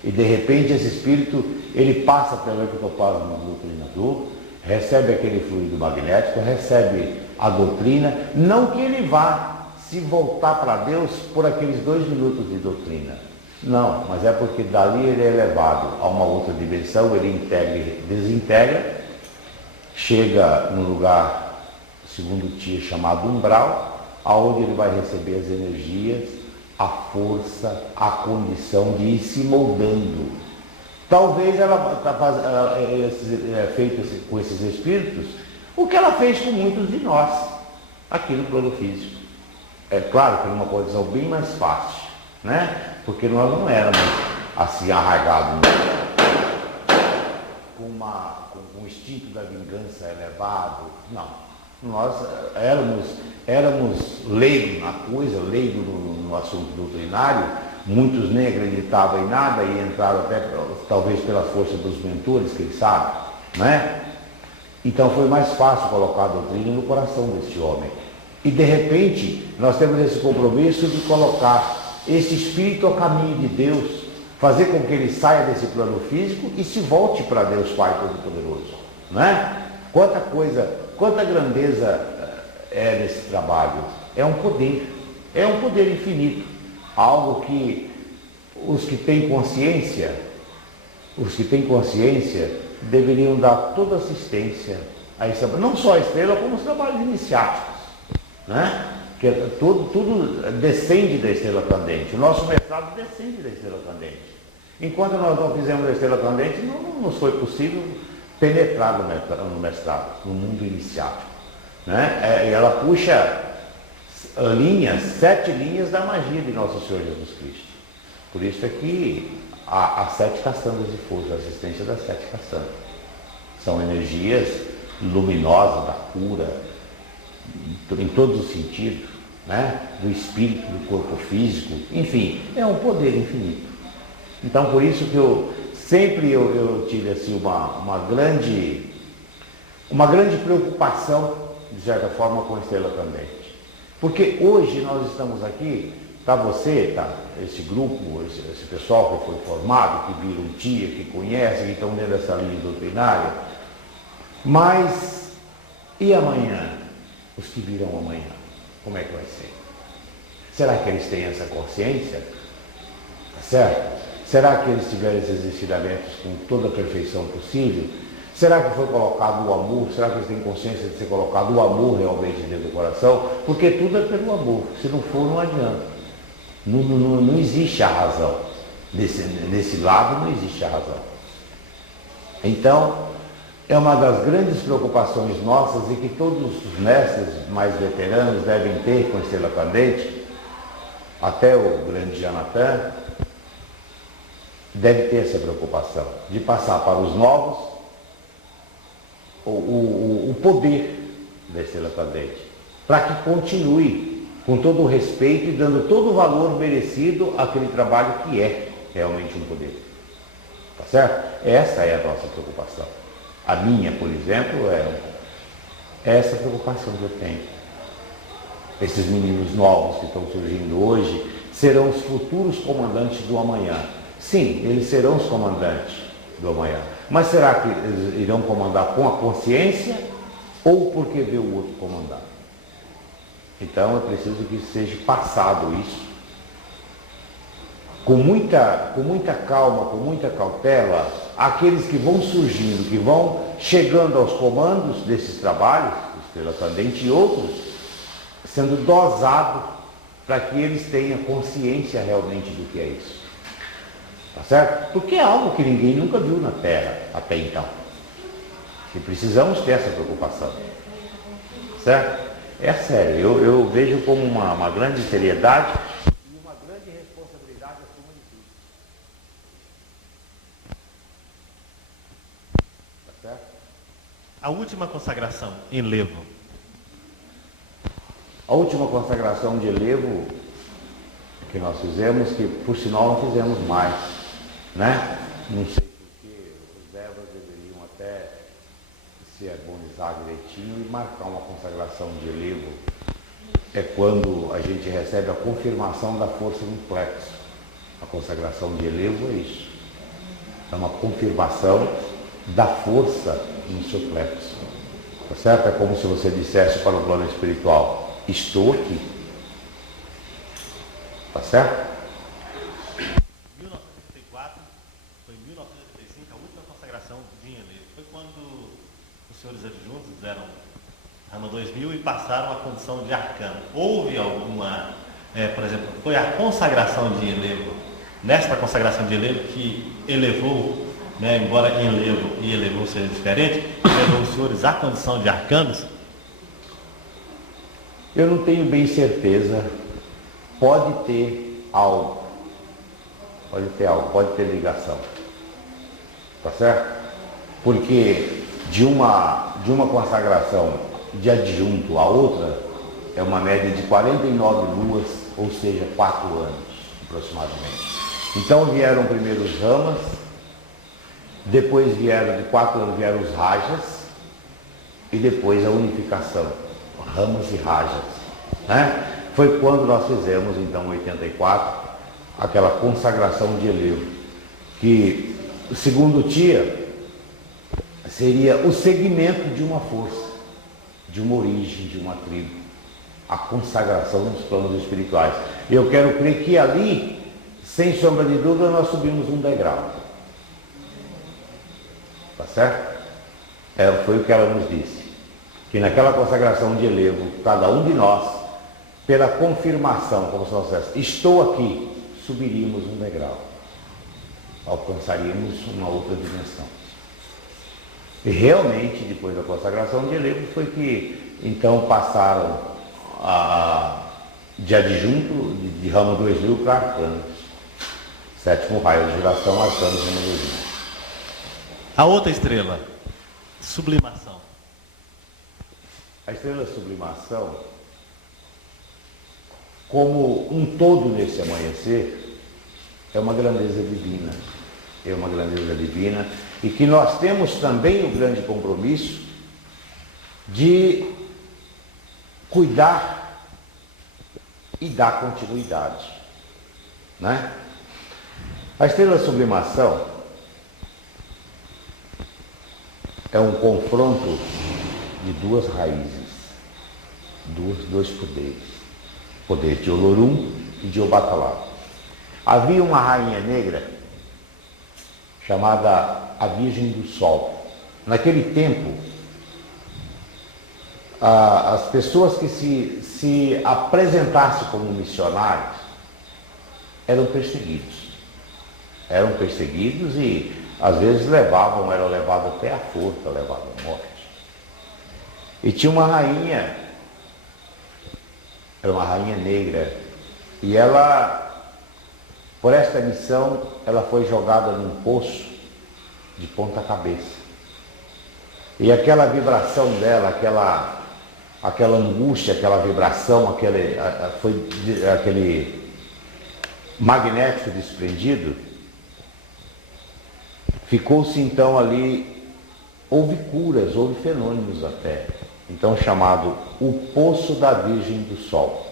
E de repente esse espírito, ele passa pelo ectoplasma do doutrinador, recebe aquele fluido magnético, recebe a doutrina, não que ele vá se voltar para Deus por aqueles 2 minutos de doutrina, não, mas é porque dali ele é levado a uma outra dimensão, ele integra e desintegra, chega num lugar, segundo o Tia, chamado umbral, aonde ele vai receber as energias, a força, a condição de ir se moldando. Talvez ela feito com esses espíritos o que ela fez com muitos de nós aqui no plano físico. É claro que numa condição bem mais fácil, né? Porque nós não éramos assim arraigados com o instinto da vingança elevado, não. Nós éramos leigos na coisa, leigos no assunto doutrinário, muitos nem acreditavam em nada e entraram até talvez pela força dos mentores, quem sabe, né? Então foi mais fácil colocar a doutrina no coração desse homem. E de repente nós temos esse compromisso de colocar esse espírito ao caminho de Deus, fazer com que ele saia desse plano físico e se volte para Deus Pai Todo-Poderoso, né? Quanta coisa, quanta grandeza é nesse trabalho. É um poder infinito, algo que os que têm consciência deveriam dar toda assistência a essa, não só a estrela, como os trabalhos iniciáticos, né? Que tudo descende da estrela candente. O nosso mestrado descende da estrela candente. Enquanto nós não fizemos a estrela candente, não nos foi possível penetrar no mestrado, no mundo iniciático, né? Ela puxa 7 linhas da magia de Nosso Senhor Jesus Cristo. Por isso é que há 7 caçambas de força, a assistência das 7 caçambas. São energias luminosas da cura, em todos os sentidos, né? Do espírito, do corpo físico, enfim, é um poder infinito. Então, por isso que eu tive assim, uma grande preocupação, de certa forma, com a estrela candente. Porque hoje nós estamos aqui, esse grupo, esse pessoal que foi formado, que viram Tia, que conhece, que estão dentro dessa linha doutrinária, mas e amanhã? Os que virão amanhã, como é que vai ser? Será que eles têm essa consciência? Tá certo? Será que eles tiveram esses ensinamentos com toda a perfeição possível? Será que foi colocado o amor? Será que eles têm consciência de ser colocado o amor realmente dentro do coração? Porque tudo é pelo amor. Se não for, não adianta. Não existe a razão. Desse lado não existe a razão. Então, é uma das grandes preocupações nossas e que todos os mestres mais veteranos devem ter com a estrela candente, até o grande Janatan, deve ter essa preocupação de passar para os novos o poder da estrela candente, para que continue com todo o respeito e dando todo o valor merecido àquele trabalho que é, realmente um poder. Tá certo? Essa é a nossa preocupação. A minha, por exemplo, é essa preocupação que eu tenho. Esses meninos novos que estão surgindo hoje serão os futuros comandantes do amanhã. Sim, eles serão os comandantes do amanhã. Mas será que eles irão comandar com a consciência ou porque vê o outro comandar? Então é preciso que seja passado isso com muita calma, com muita cautela, aqueles que vão surgindo, que vão chegando aos comandos desses trabalhos, Estrela Cadente e outros, sendo dosados para que eles tenham consciência realmente do que é isso. Tá certo? Porque é algo que ninguém nunca viu na Terra até então. E precisamos ter essa preocupação. Certo? É sério, eu vejo como uma grande seriedade e uma grande responsabilidade acima de tudo. Tá certo? A última consagração em Levo. A última consagração de Levo que nós fizemos, que por sinal não fizemos mais, né? Não sei porque os devas deveriam até se harmonizar direitinho e marcar uma consagração de Levo. É quando a gente recebe a confirmação da força no plexo. A consagração de Levo é isso. É uma confirmação da força no seu plexo. Tá certo? É como se você dissesse para o plano espiritual: estou aqui. Tá certo? 1984, foi em 1985 a última consagração de Levo. Foi quando os senhores adjuntos fizeram Rama 2000 e passaram a condição de arcano. Houve alguma, por exemplo, foi a consagração de Levo, nesta consagração de Levo que elevou, né, embora em Levo e elevou seja diferente, levou os senhores à condição de arcanos? Eu não tenho bem certeza. Pode ter algo. Pode ter ligação. Tá certo? Porque de uma consagração de adjunto a outra é uma média de 49 luas, ou seja, 4 anos aproximadamente. Então vieram primeiro os ramas, depois vieram, de 4 anos vieram os rajas e depois a unificação, ramas e rajas, né? Foi quando nós fizemos, então, em 84, aquela consagração de Elevo, que, segundo Tia, seria o segmento de uma força, de uma origem, de uma tribo, a consagração dos planos espirituais. Eu quero crer que ali, sem sombra de dúvida, nós subimos um degrau. Tá certo? Foi o que ela nos disse. Que naquela consagração de Elevo, cada um de nós, pela confirmação, como se nós disséssemos, estou aqui, subiríamos um degrau. Alcançaríamos uma outra dimensão. E realmente, depois da consagração de Elevo, foi que então passaram de adjunto, de ramo 2000 para arcanos. 7º raio de geração, arcanos ramo 2000. A outra estrela, sublimação. A estrela sublimação, como um todo nesse amanhecer, é uma grandeza divina. É uma grandeza divina e que nós temos também o grande compromisso de cuidar e dar continuidade, né? A estrela sublimação é um confronto de duas raízes, dois poderes, o poder de Olorum e de Obatalá. Havia uma rainha negra chamada a Virgem do Sol. Naquele tempo, as pessoas que se apresentassem como missionários eram perseguidos. Eram perseguidos e às vezes eram levados até a forca, levados à morte. E tinha uma rainha, era uma rainha negra, e ela, por esta missão, ela foi jogada num poço de ponta cabeça. E aquela vibração dela, aquela angústia, aquela vibração, aquele magnético desprendido, ficou-se então ali, houve curas, houve fenômenos até, então chamado o Poço da Virgem do Sol,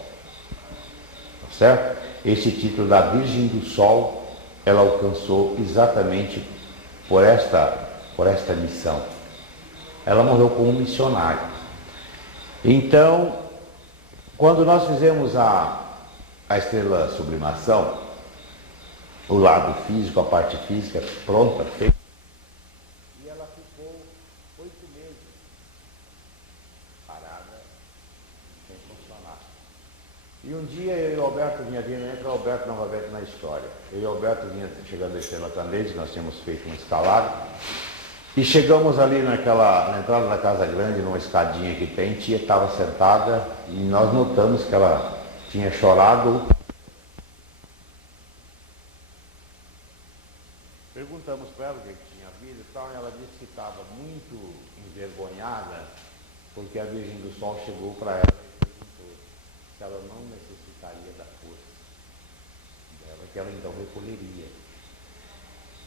tá certo? Esse título da Virgem do Sol, ela alcançou exatamente por esta missão. Ela morreu como missionária. Então, quando nós fizemos a estrela sublimação, o lado físico, a parte física pronta, feita, e ela ficou 8 meses parada, sem funcionar. E um dia eu e o Alberto vinha vindo, entra o Alberto novamente na história. Eu e o Alberto vinha chegando a estrela candente, nós tínhamos feito um escalado, e chegamos ali na entrada da casa grande, numa escadinha que tem, tia estava sentada e nós notamos que ela tinha chorado. Perguntamos para ela o que tinha havido e tal, e ela disse que estava muito envergonhada porque a Virgem do Sol chegou para ela e perguntou se ela não necessitaria da força dela, que ela então recolheria.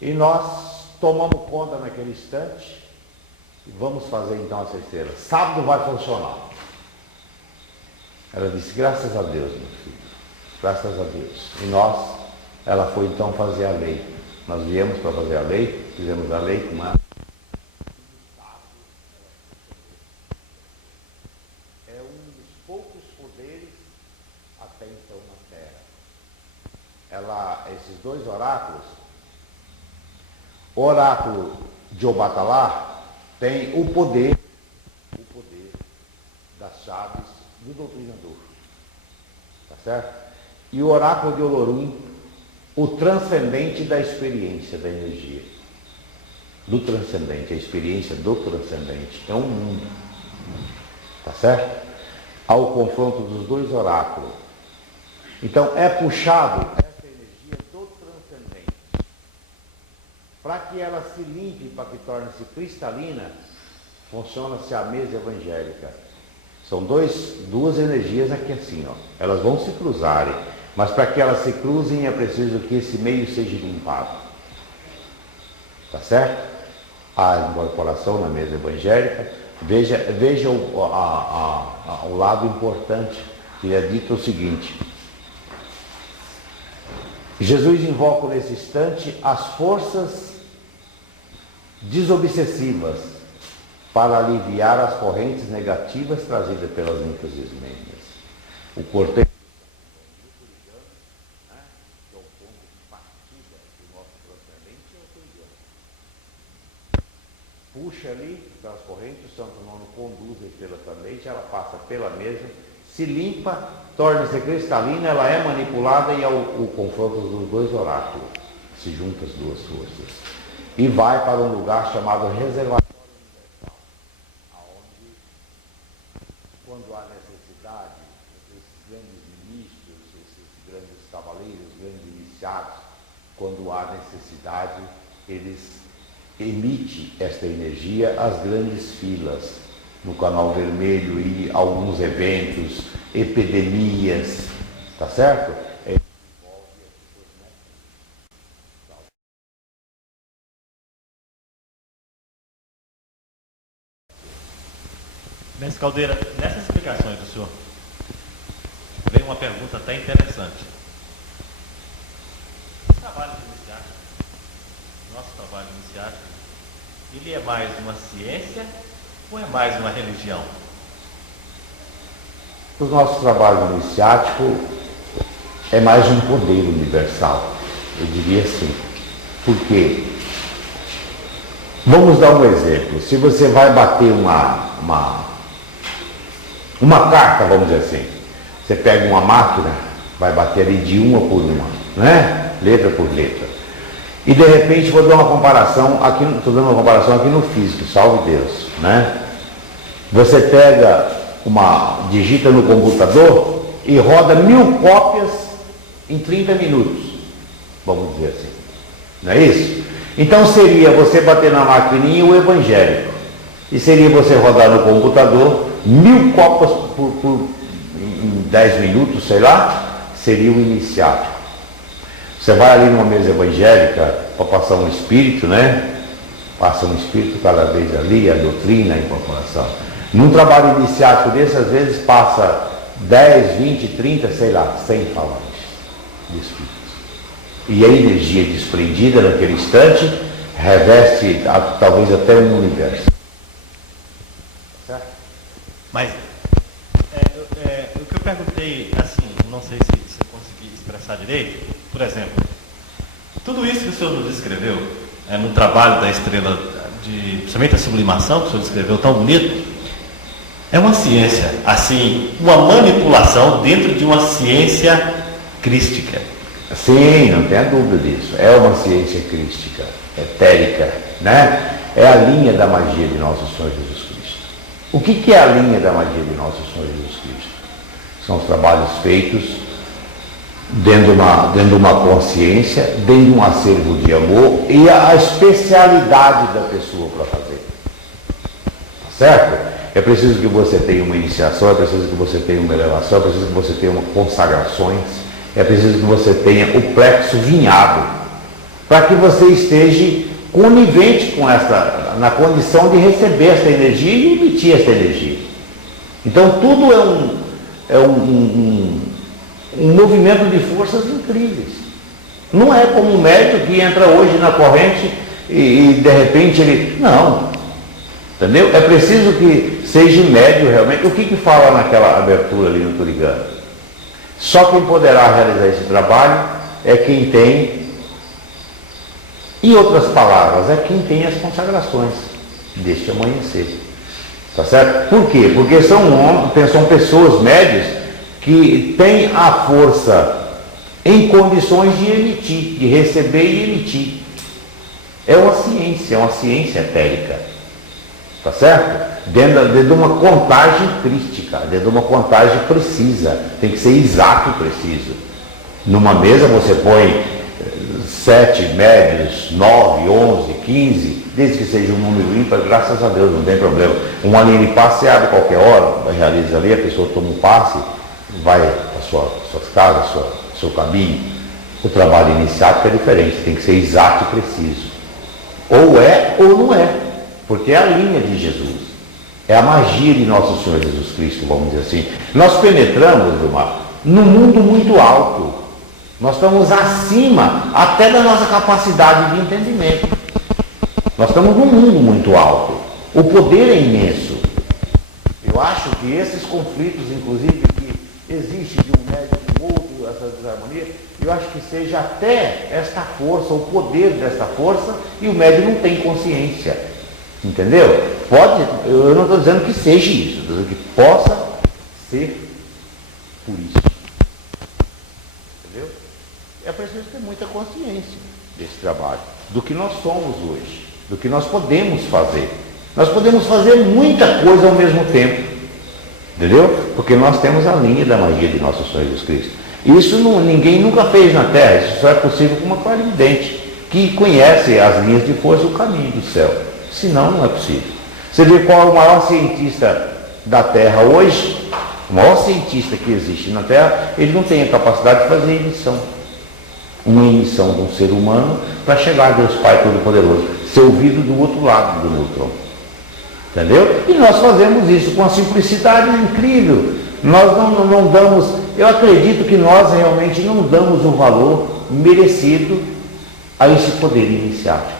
E nós tomamos conta naquele instante e vamos fazer então essa estrela. Sábado vai funcionar. Ela disse, graças a Deus, meu filho, graças a Deus. E ela foi então fazer a lei. Nós viemos para fazer a lei, fizemos a lei com uma... É um dos poucos poderes até então na Terra. Esses dois oráculos, o oráculo de Obatalá tem o poder das chaves do doutrinador, tá certo? E o oráculo de Olorum, o transcendente da experiência, da energia. Do transcendente, a experiência do transcendente. É um mundo. Tá certo? Ao confronto dos dois oráculos. Então, é puxado essa energia do transcendente. Para que ela se limpe, para que torne-se cristalina, funciona-se a mesa evangélica. São duas energias aqui assim, ó. Elas vão se cruzarem. Mas para que elas se cruzem é preciso que esse meio seja limpado. Tá certo? A incorporação na mesa evangélica. Veja o lado importante, que é dito o seguinte. Jesus invoca nesse instante as forças desobsessivas para aliviar as correntes negativas trazidas pelas ninfas ismênias. O cortejo puxa ali pelas correntes, o Santo Nono conduz a estrela candente, ela passa pela mesa, se limpa, torna-se cristalina, ela é manipulada e é o confronto dos dois oráculos. Se juntam as duas forças. E vai para um lugar chamado Reservatório Universal, onde, quando há necessidade, esses grandes ministros, esses grandes cavaleiros, grandes iniciados, quando há necessidade, eles emite esta energia às grandes filas, no Canal Vermelho e alguns eventos, epidemias, tá certo? Mestre Caldeira, nessas explicações do senhor, veio uma pergunta até interessante. O trabalho iniciático, nosso trabalho iniciático, ele é mais uma ciência ou é mais uma religião? O nosso trabalho iniciático é mais um poder universal, eu diria assim. Por quê? Vamos dar um exemplo. Se você vai bater uma carta, vamos dizer assim, você pega uma máquina, vai bater ali de uma por uma, né? Letra por letra. E de repente vou dar uma comparação, estou dando uma comparação aqui no físico, salve Deus, né? Você digita no computador e roda 1000 cópias em 30 minutos, vamos dizer assim, não é isso? Então seria você bater na maquininha o evangélico, e seria você rodar no computador 1000 cópias em 10 minutos, sei lá, seria o iniciático. Você vai ali numa mesa evangélica para passar um espírito, né? Passa um espírito cada vez ali, a doutrina, a incorporação. Num trabalho iniciático desse, às vezes passa 10, 20, 30, sei lá, 100 falanges de espíritos. E a energia desprendida naquele instante reveste talvez até um universo. Certo? Mas o que eu perguntei, assim, não sei se você conseguiu expressar direito, por exemplo, tudo isso que o senhor nos escreveu, no trabalho da estrela, principalmente a sublimação, que o senhor escreveu tão bonito, é uma ciência, assim, uma manipulação dentro de uma ciência crística. Sim, não tenha dúvida disso. É uma ciência crística, etérica, né? É a linha da magia de Nosso Senhor Jesus Cristo. O que é a linha da magia de Nosso Senhor Jesus Cristo? São os trabalhos feitos dentro de uma consciência, dentro de um acervo de amor e a especialidade da pessoa para fazer. Tá certo? É preciso que você tenha uma iniciação, é preciso que você tenha uma elevação, é preciso que você tenha uma consagrações, é preciso que você tenha o plexo vinhado, para que você esteja conivente com na condição de receber essa energia e emitir essa energia. Então tudo é um movimento de forças incríveis. Não é como um médico que entra hoje na corrente e de repente ele... Não. Entendeu? É preciso que seja médio realmente. O que fala naquela abertura ali no Turigano? Só quem poderá realizar esse trabalho é quem tem, em outras palavras, é quem tem as consagrações deste amanhecer. Tá certo? Por quê? Porque são pessoas médias que têm a força em condições de emitir, de receber e emitir. É uma ciência etérica. Tá certo? Dentro de uma contagem crística, dentro de uma contagem precisa, tem que ser exato e preciso. Numa mesa você põe 7 médios, 9, 11, 15, desde que seja um número ímpar, graças a Deus, não tem problema. Uma linha de passe você abre a qualquer hora, realiza ali, a pessoa toma um passe, vai para suas casas, seu caminho. O trabalho iniciático é diferente, tem que ser exato e preciso. Ou é ou não é. Porque é a linha de Jesus, é a magia de Nosso Senhor Jesus Cristo, vamos dizer assim. Nós penetramos, Vilmar, num mundo muito alto. Nós estamos acima até da nossa capacidade de entendimento. Nós estamos num mundo muito alto. O poder é imenso. Eu acho que esses conflitos, inclusive, que existem de um médico com outro, essa desarmonia, eu acho que seja até esta força, o poder desta força, e o médico não tem consciência. Entendeu? Eu não estou dizendo que seja isso, estou dizendo que possa ser por isso. Entendeu? É preciso ter muita consciência desse trabalho, do que nós somos hoje, do que nós podemos fazer. Nós podemos fazer muita coisa ao mesmo tempo. Entendeu? Porque nós temos a linha da magia de Nosso Senhor Jesus Cristo. Isso ninguém nunca fez na Terra, isso só é possível com uma clarividente, que conhece as linhas de força, o caminho do céu. Senão, não é possível. Você vê qual é o maior cientista da Terra hoje? O maior cientista que existe na Terra, ele não tem a capacidade de fazer emissão. Uma emissão de um ser humano para chegar a Deus Pai Todo-Poderoso. Ser ouvido do outro lado do nêutron. Entendeu? E nós fazemos isso com uma simplicidade incrível. Nós não damos, eu acredito que nós realmente não damos o valor merecido a esse poder iniciático.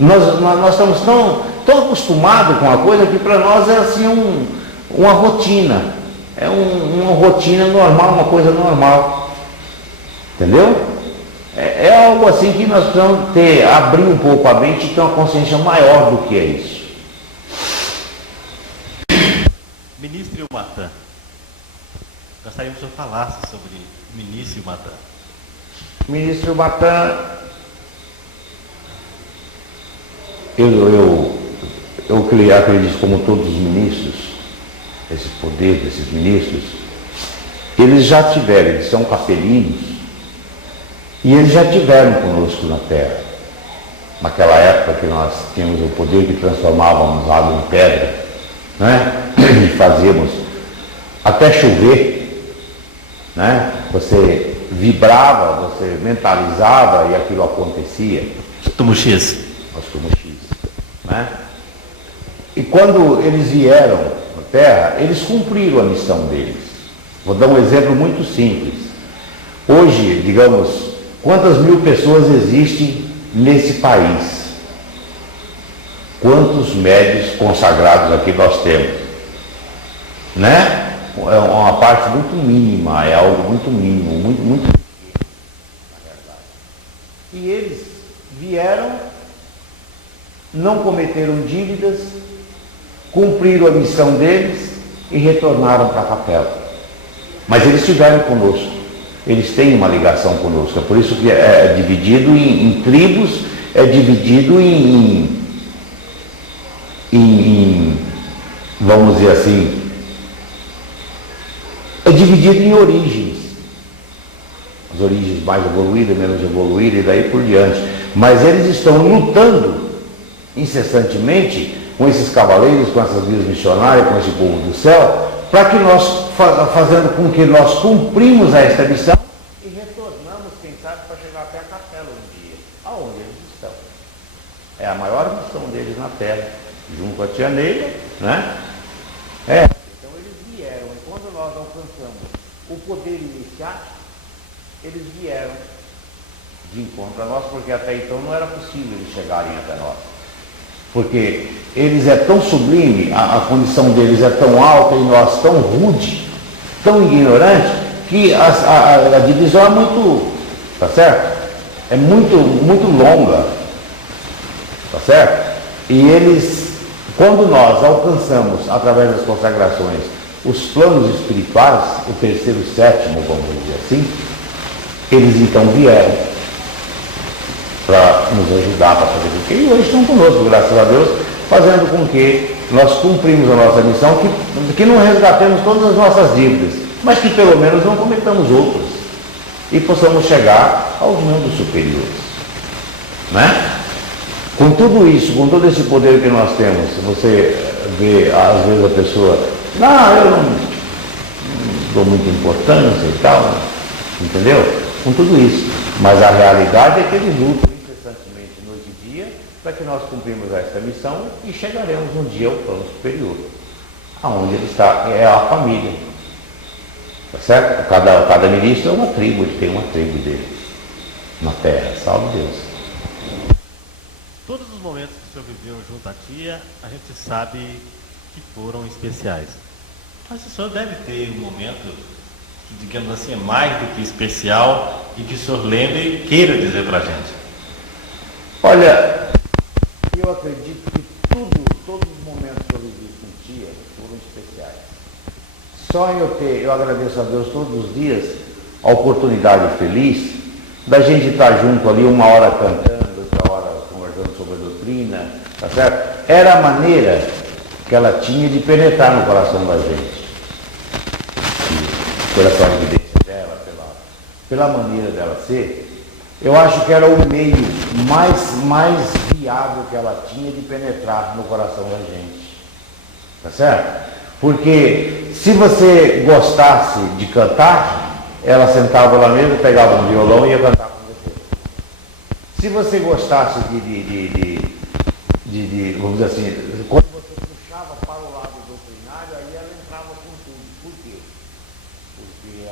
Nós estamos tão acostumados com a coisa que para nós é assim uma rotina. É uma rotina normal, uma coisa normal. Entendeu? É algo assim que nós precisamos abrir um pouco a mente e ter uma consciência maior do que é isso. Ministro Ilmatan. Gostaríamos que o senhor falasse sobre o ministro Ilmatan. Ministro Ilmatan, eu acredito, como todos os ministros, esse poder desses ministros, eles já tiveram, eles são capelinos, e eles já tiveram conosco na Terra. Naquela época que nós tínhamos o poder que transformávamos água em pedra, né? E fazíamos até chover, né? Você vibrava, você mentalizava e aquilo acontecia. Tomo X. Nós como X, né? E quando eles vieram na Terra, eles cumpriram a missão deles. Vou dar um exemplo muito simples. Hoje, digamos, quantas mil pessoas existem nesse país? Quantos médios consagrados aqui nós temos? Né? É uma parte muito mínima, é algo muito mínimo, muito pequeno, na verdade. E eles vieram, não cometeram dívidas, cumpriram a missão deles e retornaram para a capela. Mas eles estiveram conosco, eles têm uma ligação conosco, é por isso que é dividido em tribos, é dividido vamos dizer assim, é dividido em origens. As origens mais evoluídas, menos evoluídas e daí por diante. Mas eles estão lutando incessantemente com esses cavaleiros, com essas vidas missionárias, com esse povo do céu, para que nós, fazendo com que nós cumprimos esta missão e retornamos, quem sabe, para chegar até a capela um dia, aonde eles estão. É a maior missão deles na Terra, junto com a tia Neila, né? Então eles vieram, e quando nós alcançamos o poder iniciático, eles vieram de encontro a nós, porque até então não era possível eles chegarem até nós. Porque eles é tão sublime, a condição deles é tão alta e nós tão rude, tão ignorante, que a divisão é muito, tá certo? É muito longa, tá certo? E eles, quando nós alcançamos, através das consagrações, os planos espirituais, o terceiro e o sétimo, vamos dizer assim, eles então vieram para nos ajudar, para fazer com que, e hoje estão conosco, graças a Deus, fazendo com que nós cumprimos a nossa missão, que não resgatemos todas as nossas dívidas, mas que pelo menos não cometamos outras e possamos chegar aos mundos superiores, né? Com tudo isso, com todo esse poder que nós temos, você vê às vezes a pessoa, eu não dou muita importância e tal, entendeu? Com tudo isso, mas a realidade é que eles lutam incessantemente noite e dia para que nós cumprimos esta missão e chegaremos um dia ao plano superior, aonde ele está, é a família, tá certo? Cada ministro é uma tribo, ele tem uma tribo dele na terra, salve Deus. Todos os momentos que o senhor viveu junto à tia, a gente sabe que foram especiais. Mas o senhor deve ter um momento que, digamos assim, é mais do que especial e que o senhor lembre e queira dizer para a gente. Olha, eu acredito que todos os momentos que eu vivi com tia foram especiais. Só eu agradeço a Deus todos os dias a oportunidade feliz da gente estar junto ali, uma hora cantando, outra hora conversando sobre a doutrina, tá certo? Era a maneira que ela tinha de penetrar no coração da gente. Pela evidência dela, pela maneira dela ser, eu acho que era o meio mais viável que ela tinha de penetrar no coração da gente. Tá certo? Porque se você gostasse de cantar, ela sentava lá mesmo, pegava um violão e ia cantar com você. Se você gostasse de vamos dizer assim, quando você puxava para o lado doutrinário, aí ela entrava com tudo. Por quê? Porque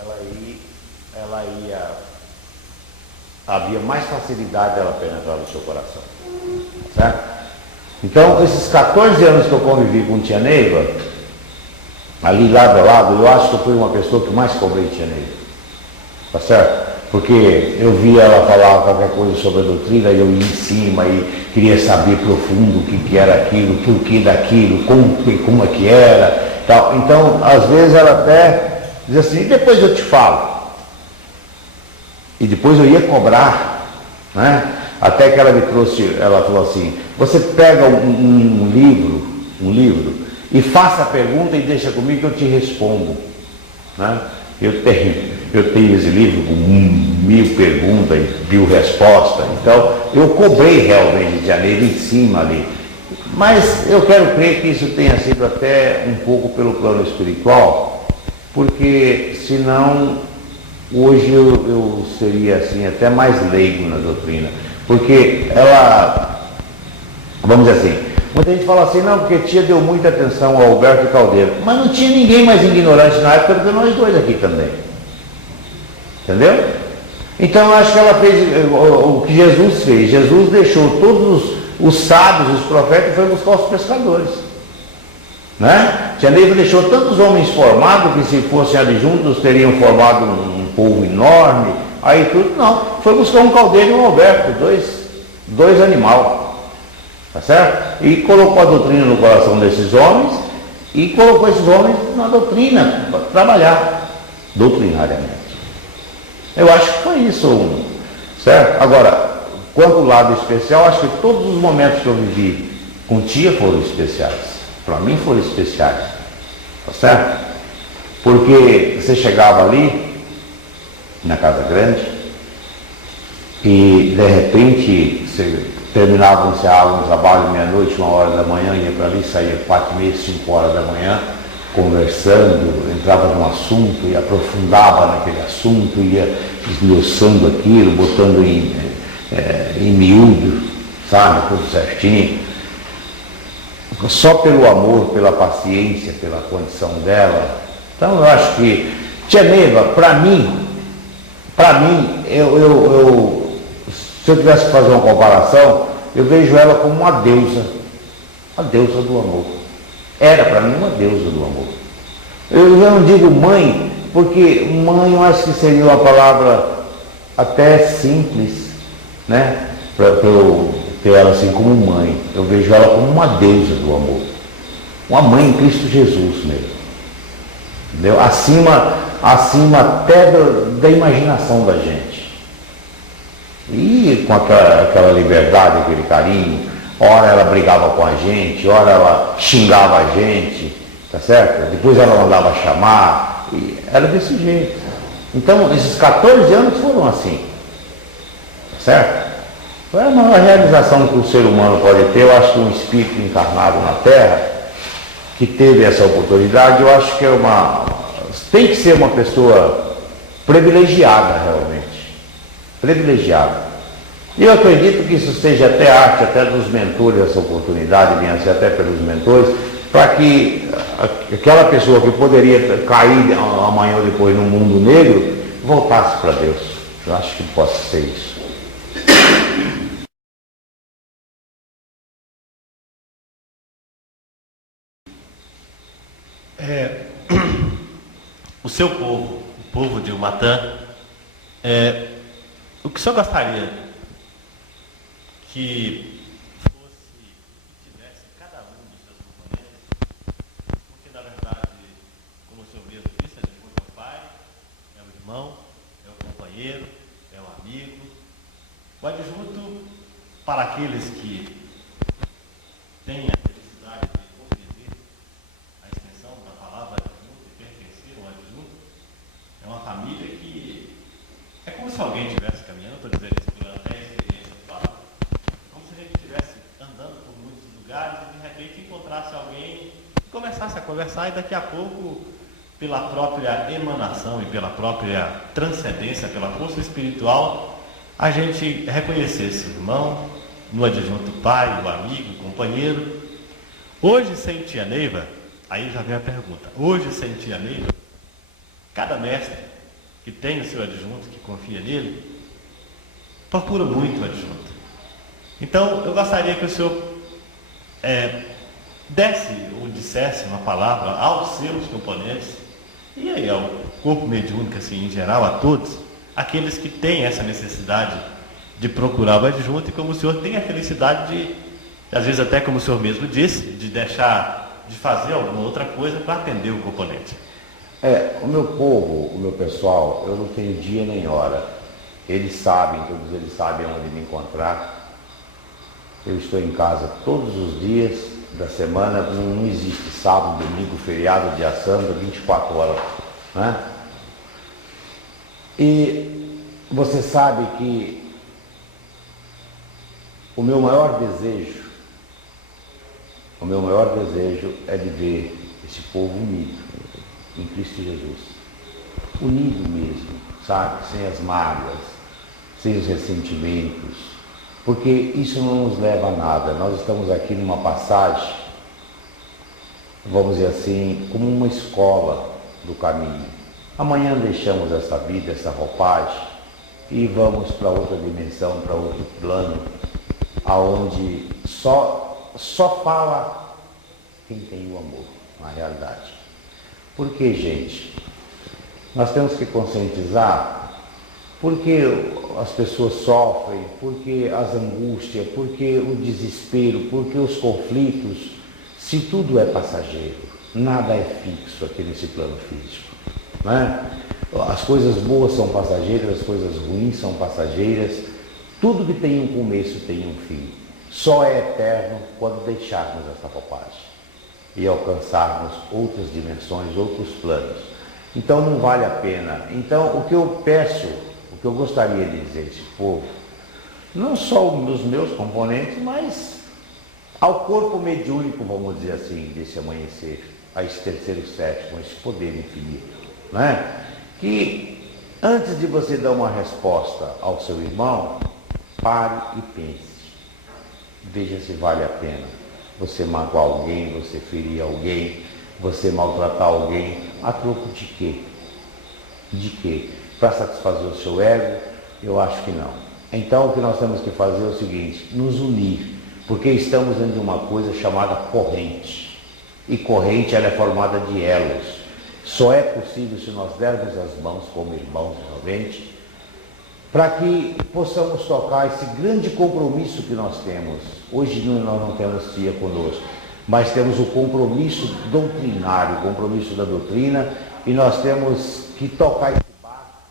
ela ia havia mais facilidade dela penetrar no seu coração. Certo? Então, esses 14 anos que eu convivi com tia Neiva, ali lado a lado, eu acho que eu fui uma pessoa que mais cobrei tia Neiva. Tá certo? Porque eu via ela falar qualquer coisa sobre a doutrina e eu ia em cima e queria saber profundo o que era aquilo, o porquê daquilo, como é que era, tal. Então, às vezes ela até dizia assim, depois eu te falo. E depois eu ia cobrar, né? Até que ela me trouxe, ela falou assim, você pega um livro e faça a pergunta e deixa comigo que eu te respondo, né? Eu tenho esse livro com 1000 perguntas e 1000 respostas, então eu cobrei realmente de janeiro em cima ali. Mas eu quero crer que isso tenha sido até um pouco pelo plano espiritual, porque senão hoje eu seria assim até mais leigo na doutrina, porque ela vamos dizer assim, muita gente fala assim, não, porque tia deu muita atenção ao Alberto Caldeiro, mas não tinha ninguém mais ignorante na época do que nós dois aqui também. Entendeu? Então eu acho que ela fez o que Jesus fez. Jesus deixou todos os sábios, os profetas, e foi buscar os pescadores. Né? Tia Neiva deixou tantos homens formados que se fossem adjuntos teriam formado um povo enorme. Aí tudo, não. Foi buscar um Caldeiro e um Alberto, dois animais. Tá certo? E colocou a doutrina no coração desses homens e colocou esses homens na doutrina, para trabalhar doutrinariamente. Eu acho que foi isso, certo? Agora, quanto ao lado especial, acho que todos os momentos que eu vivi com tia foram especiais. Para mim foram especiais, tá certo? Porque você chegava ali, na casa grande, e de repente você terminava, encerrava um trabalho meia-noite, 1h da manhã, ia para ali, saía 4h30, 5h da manhã, conversando, entrava num assunto e aprofundava naquele assunto, ia esmiuçando aquilo, botando em miúdo, sabe, tudo certinho. Só pelo amor, pela paciência, pela condição dela. Então eu acho que tia Neiva, para mim, se eu tivesse que fazer uma comparação, eu vejo ela como uma deusa do amor. Era para mim uma deusa do amor. Eu já não digo mãe, porque mãe eu acho que seria uma palavra até simples, né? Para eu ter ela assim como mãe. Eu vejo ela como uma deusa do amor. Uma mãe em Cristo Jesus mesmo. Entendeu? Acima até da imaginação da gente. E com aquela liberdade, aquele carinho. Ora ela brigava com a gente, ora ela xingava a gente, tá certo? Depois ela mandava chamar, e era desse jeito. Então, esses 14 anos foram assim, tá certo? É a maior realização que o ser humano pode ter. Eu acho que um espírito encarnado na Terra, que teve essa oportunidade, eu acho que tem que ser uma pessoa privilegiada realmente, privilegiada. E eu acredito que isso seja até arte, até dos mentores, essa oportunidade venha ser até pelos mentores, para que aquela pessoa que poderia cair amanhã ou depois no mundo negro, voltasse para Deus. Eu acho que possa ser isso. O seu povo, o povo de Umatã, o que o senhor gostaria que tivesse cada um dos seus componentes? Porque, na verdade, como o senhor mesmo disse, é o pai, é o irmão, é o companheiro, é o amigo. O adjunto, para aqueles que têm a felicidade de compreender a extensão da palavra adjunto e pertencer ao adjunto, é uma família que é como se alguém estivesse caminhando, estou dizendo isso pela até experiência do palavra, como se a gente estivesse andando por muitos lugares e de repente encontrasse alguém e começasse a conversar, e daqui a pouco, pela própria emanação e pela própria transcendência, pela força espiritual, a gente reconhecesse o irmão, no adjunto pai, o amigo, o companheiro. Hoje, sem tia Neiva, aí já vem a pergunta, hoje sem tia Neiva, cada mestre que tem o seu adjunto, que confia nele, procura muito o adjunto. Então, eu gostaria que o senhor desse ou dissesse uma palavra aos seus componentes, e aí ao corpo mediúnico, assim, em geral, a todos, aqueles que têm essa necessidade de procurar o adjunto, e como o senhor tem a felicidade de, às vezes até como o senhor mesmo disse, de deixar de fazer alguma outra coisa para atender o componente. O meu povo, o meu pessoal, eu não tenho dia nem hora. Eles sabem, todos eles sabem onde me encontrar. Eu estou em casa todos os dias da semana, não existe sábado, domingo, feriado, dia santo, 24 horas. Né? E você sabe que o meu maior desejo é de ver esse povo unido em Cristo Jesus. Unido mesmo, sabe? Sem as mágoas, sem os ressentimentos, porque isso não nos leva a nada. Nós estamos aqui numa passagem, vamos dizer assim, como uma escola do caminho. Amanhã deixamos essa vida, essa roupagem e vamos para outra dimensão, para outro plano, aonde só fala quem tem o amor, na realidade. Por que, gente? Nós temos que conscientizar porque as pessoas sofrem, porque as angústias, porque o desespero, porque os conflitos, se tudo é passageiro, nada é fixo aqui nesse plano físico, né? As coisas boas são passageiras, as coisas ruins são passageiras, tudo que tem um começo tem um fim. Só é eterno quando deixarmos essa roupagem e alcançarmos outras dimensões, outros planos. Então não vale a pena. Então o que eu peço, o que eu gostaria de dizer a esse povo, não só nos meus componentes, mas ao corpo mediúnico, vamos dizer assim, desse amanhecer, a esse terceiro sétimo, esse poder infinito, né? Que antes de você dar uma resposta ao seu irmão, pare e pense. Veja se vale a pena você magoar alguém, você ferir alguém, você maltratar alguém, a troco de quê? De quê? Para satisfazer o seu ego? Eu acho que não. Então o que nós temos que fazer é o seguinte, nos unir, porque estamos dentro de uma coisa chamada corrente. E corrente ela é formada de elos. Só é possível se nós dermos as mãos como irmãos novamente, para que possamos tocar esse grande compromisso que nós temos. Hoje nós não temos tia conosco, mas temos o compromisso doutrinário, o compromisso da doutrina, e nós temos que tocar esse barco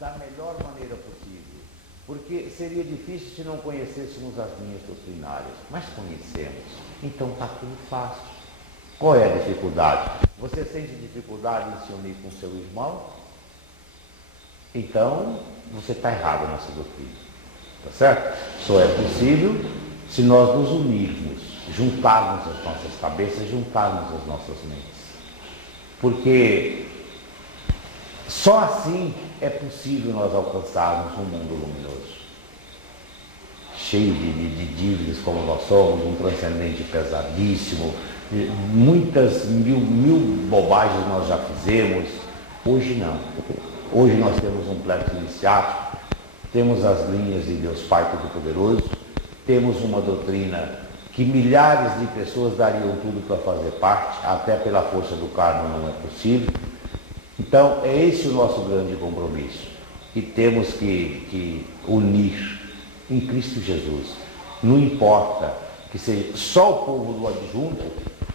da melhor maneira possível. Porque seria difícil se não conhecêssemos as linhas doutrinárias, mas conhecemos, então está tudo fácil. Qual é a dificuldade? Você sente dificuldade em se unir com seu irmão? Então, você está errado nessa doutrina, tá certo? Só é possível se nós nos unirmos, juntarmos as nossas cabeças, juntarmos as nossas mentes. Porque só assim é possível nós alcançarmos um mundo luminoso. Cheio de dívidas como nós somos, um transcendente pesadíssimo, muitas mil bobagens nós já fizemos. Hoje não. Hoje nós temos um plexo iniciático, temos as linhas de Deus Pai Todo-Poderoso, temos uma doutrina que milhares de pessoas dariam tudo para fazer parte, até pela força do karma não é possível. Então é esse o nosso grande compromisso, e temos que unir em Cristo Jesus. Não importa que seja só o povo do adjunto,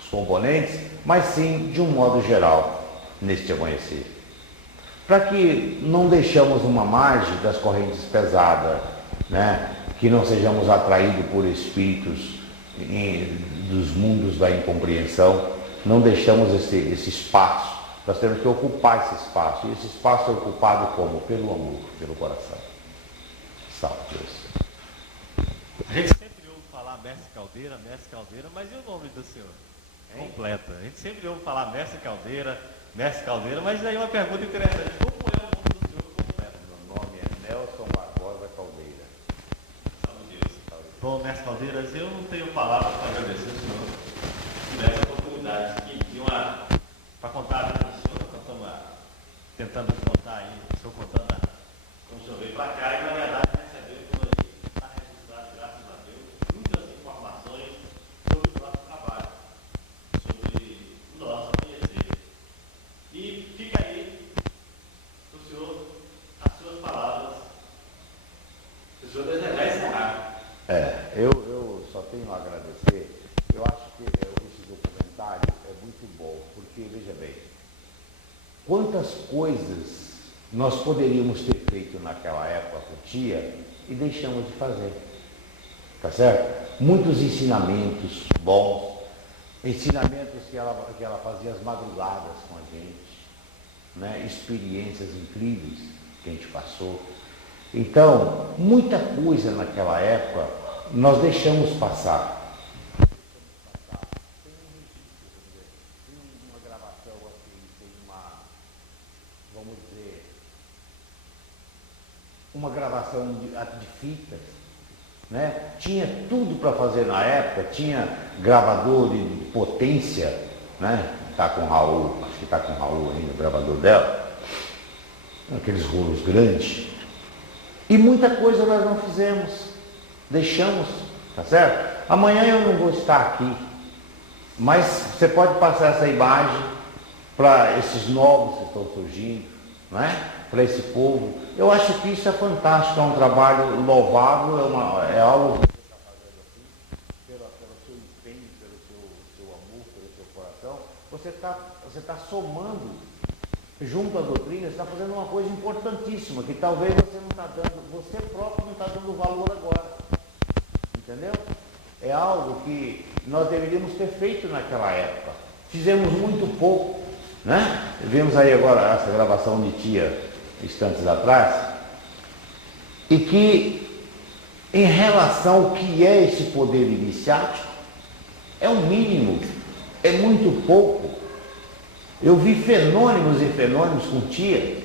os componentes, mas sim de um modo geral, neste amanhecer. Para que não deixamos uma margem das correntes pesadas, né? Que não sejamos atraídos por espíritos dos mundos da incompreensão, não deixamos esse espaço. Nós temos que ocupar esse espaço, e esse espaço é ocupado como? Pelo amor, pelo coração. Salve Deus. A gente sempre ouve falar mestre Caldeira, mas e o nome do senhor? Completa. A gente sempre ouve falar mestre Caldeira, mas aí uma pergunta interessante, como é o nome do senhor completo? Meu nome é Nelson Barbosa Caldeira. Salve Deus. Bom, mestre Caldeiras, eu não tenho palavras para agradecer o senhor por essa oportunidade para contar a vida do senhor. Nós estamos tentando contar aí, o senhor contando como o senhor veio para cá, e na verdade recebeu por aí, está registrado, graças a Deus, muitas informações sobre o nosso trabalho, sobre o nosso conhecer. E fica aí o senhor, as suas palavras, se o senhor desejar encerrar. Eu só tenho a agradecer. Eu acho que esse documentário é muito bom, porque, veja bem, quantas coisas nós poderíamos ter feito naquela época com tia e deixamos de fazer, tá certo? Muitos ensinamentos bons, ensinamentos que ela fazia as madrugadas com a gente, né? Experiências incríveis que a gente passou. Então, muita coisa naquela época nós deixamos passar. Tem uma gravação assim, tem vamos dizer, uma gravação de fitas né? Tinha tudo para fazer na época, tinha gravador de potência, né? Tá com o Raul, acho que está com o Raul ainda, o gravador dela, aqueles rolos grandes. E muita coisa nós não fizemos, deixamos, tá certo? Amanhã eu não vou estar aqui, mas você pode passar essa imagem para esses novos que estão surgindo, né? Para esse povo. Eu acho que isso é fantástico, é um trabalho louvável, é algo que você está fazendo assim, pelo seu empenho, pelo seu amor, pelo seu coração. Você está somando junto à doutrina, você está fazendo uma coisa importantíssima, que talvez você não está dando, você próprio não está dando valor agora. Entendeu? É algo que nós deveríamos ter feito naquela época. Fizemos muito pouco, né? Vimos aí agora essa gravação de tia instantes atrás, e que em relação ao que é esse poder iniciático, é o mínimo, é muito pouco. Eu vi fenômenos e fenômenos com tia,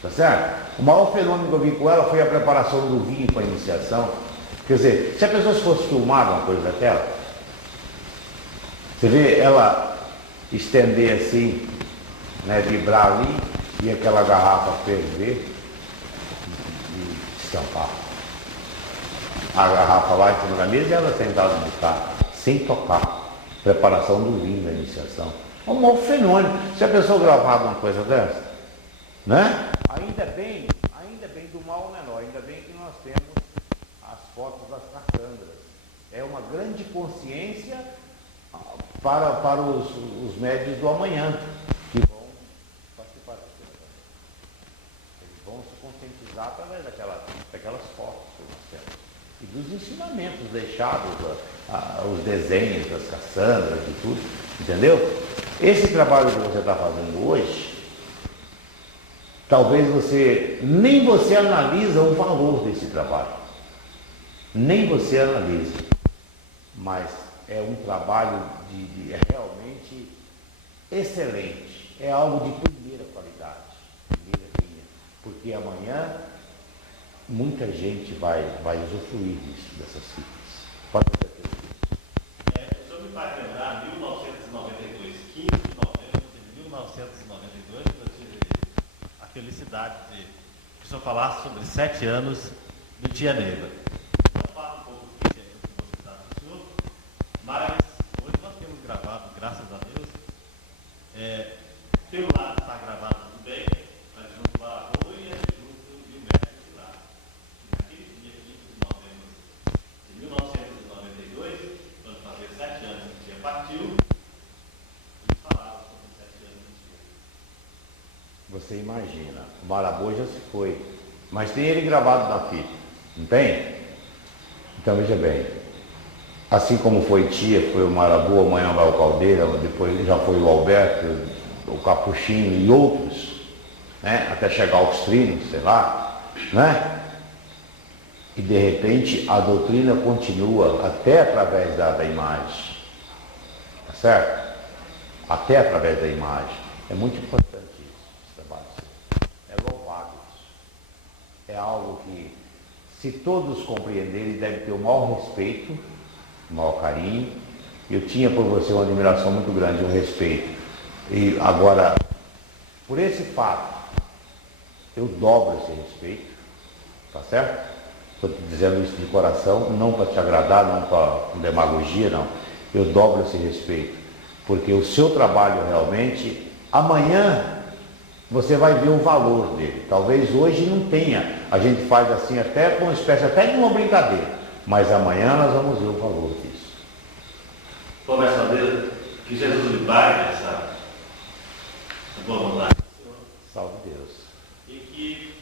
tá certo? O maior fenômeno que eu vi com ela foi a preparação do vinho para a iniciação. Quer dizer, se a pessoa fosse filmar uma coisa daquela, você vê ela estender assim, né, vibrar ali, e aquela garrafa ferver e estampar. A garrafa lá em cima da mesa e ela sentada no carro, sem tocar. Preparação do vinho da iniciação. É um mau fenômeno. Se a pessoa gravava uma coisa dessa, né? Ainda bem do mal menor, ainda bem que nós temos as fotos das cassandras. É uma grande consciência para os médios do amanhã, que vão participar disso. Eles vão se conscientizar através daquelas fotos que nós temos. E dos ensinamentos deixados, os desenhos das cassandras e tudo, entendeu? Esse trabalho que você está fazendo hoje, talvez nem você analisa o valor desse trabalho, nem você analisa, mas é um trabalho é realmente excelente, é algo de primeira qualidade, primeira linha, porque amanhã muita gente vai usufruir dessas fitas. Pode ter certeza. O senhor me faz lembrar 1992, 15 de novembro de 1992, eu tive a felicidade de que o senhor falasse sobre 7 anos do Tia Neiva. Eu falo um pouco do que é a velocidade do senhor, mas hoje nós temos gravado, graças a Deus, pelo lado está gravado tudo bem, mas junto lá a rua e o médico de lá. Naquele dia 15 de novembro de 1992, quando fazia 7 anos que o Tia partiu, eles falaram sobre 7 anos do Tia. Você imagina, o Marabô já se foi, mas tem ele gravado na fita, não tem? Então veja bem, assim como foi Tia, foi o Marabô, amanhã vai o Caldeira, depois já foi o Alberto, o Capuchinho e outros, né? Até chegar ao Oxtrino, sei lá, né? E de repente a doutrina continua até através da imagem, tá certo? Até através da imagem. É muito importante isso, esse trabalho. É louvável isso. É algo que, se todos compreenderem, devem ter o maior respeito, o maior carinho. Eu tinha por você uma admiração muito grande, um respeito. E agora, por esse fato, eu dobro esse respeito, tá certo? Estou dizendo isso de coração, não para te agradar, não para demagogia, não. Eu dobro esse respeito, porque o seu trabalho realmente, amanhã você vai ver o valor dele. Talvez hoje não tenha, a gente faz assim até com uma espécie até de uma brincadeira, mas amanhã nós vamos ver o valor disso. Começa a ver que Jesus lhe pague essa boa vontade do Senhor. Salve Deus. E que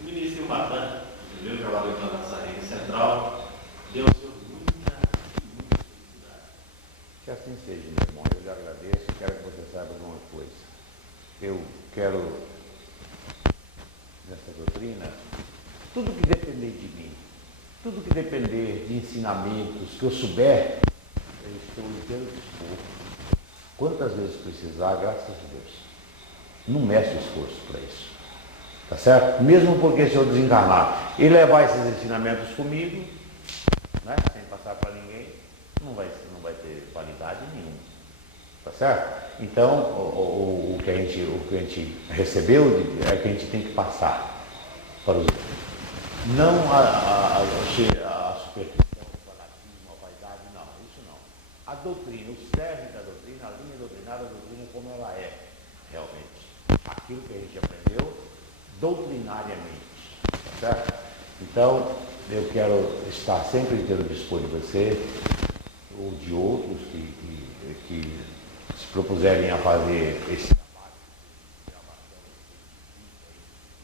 o ministro Matan, o meu trabalho na nossa rede central, deu ao Senhor muita felicidade. Que assim seja, meu irmão. Eu lhe agradeço e quero que você saiba de uma coisa. Eu quero, nessa doutrina, tudo que depender de mim, tudo que depender de ensinamentos que eu souber, eu estou inteiro disposto. Quantas vezes precisar, graças a Deus. Não meço esforço para isso. Tá certo? Mesmo porque se eu desencarnar e levar esses ensinamentos comigo, né? Sem passar para ninguém, não vai ter qualidade nenhuma. Tá certo? Então, o que a gente recebeu é que a gente tem que passar para os outros. Não a superstição, o fanatismo, a vaidade, não, isso não. A doutrina, o cerne da doutrina, a linha doutrinária da doutrina como ela é, realmente. Aquilo que a gente aprendeu doutrinariamente, tá certo? Então, eu quero estar sempre inteiro dispor de você, ou de outros que se propuserem a fazer esse trabalho de gravação,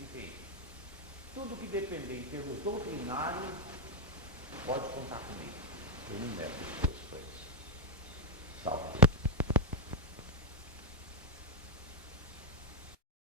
enfim, tudo que depender em termos doutrinários, pode contar comigo. Eu não nego as suas coisas. Salve.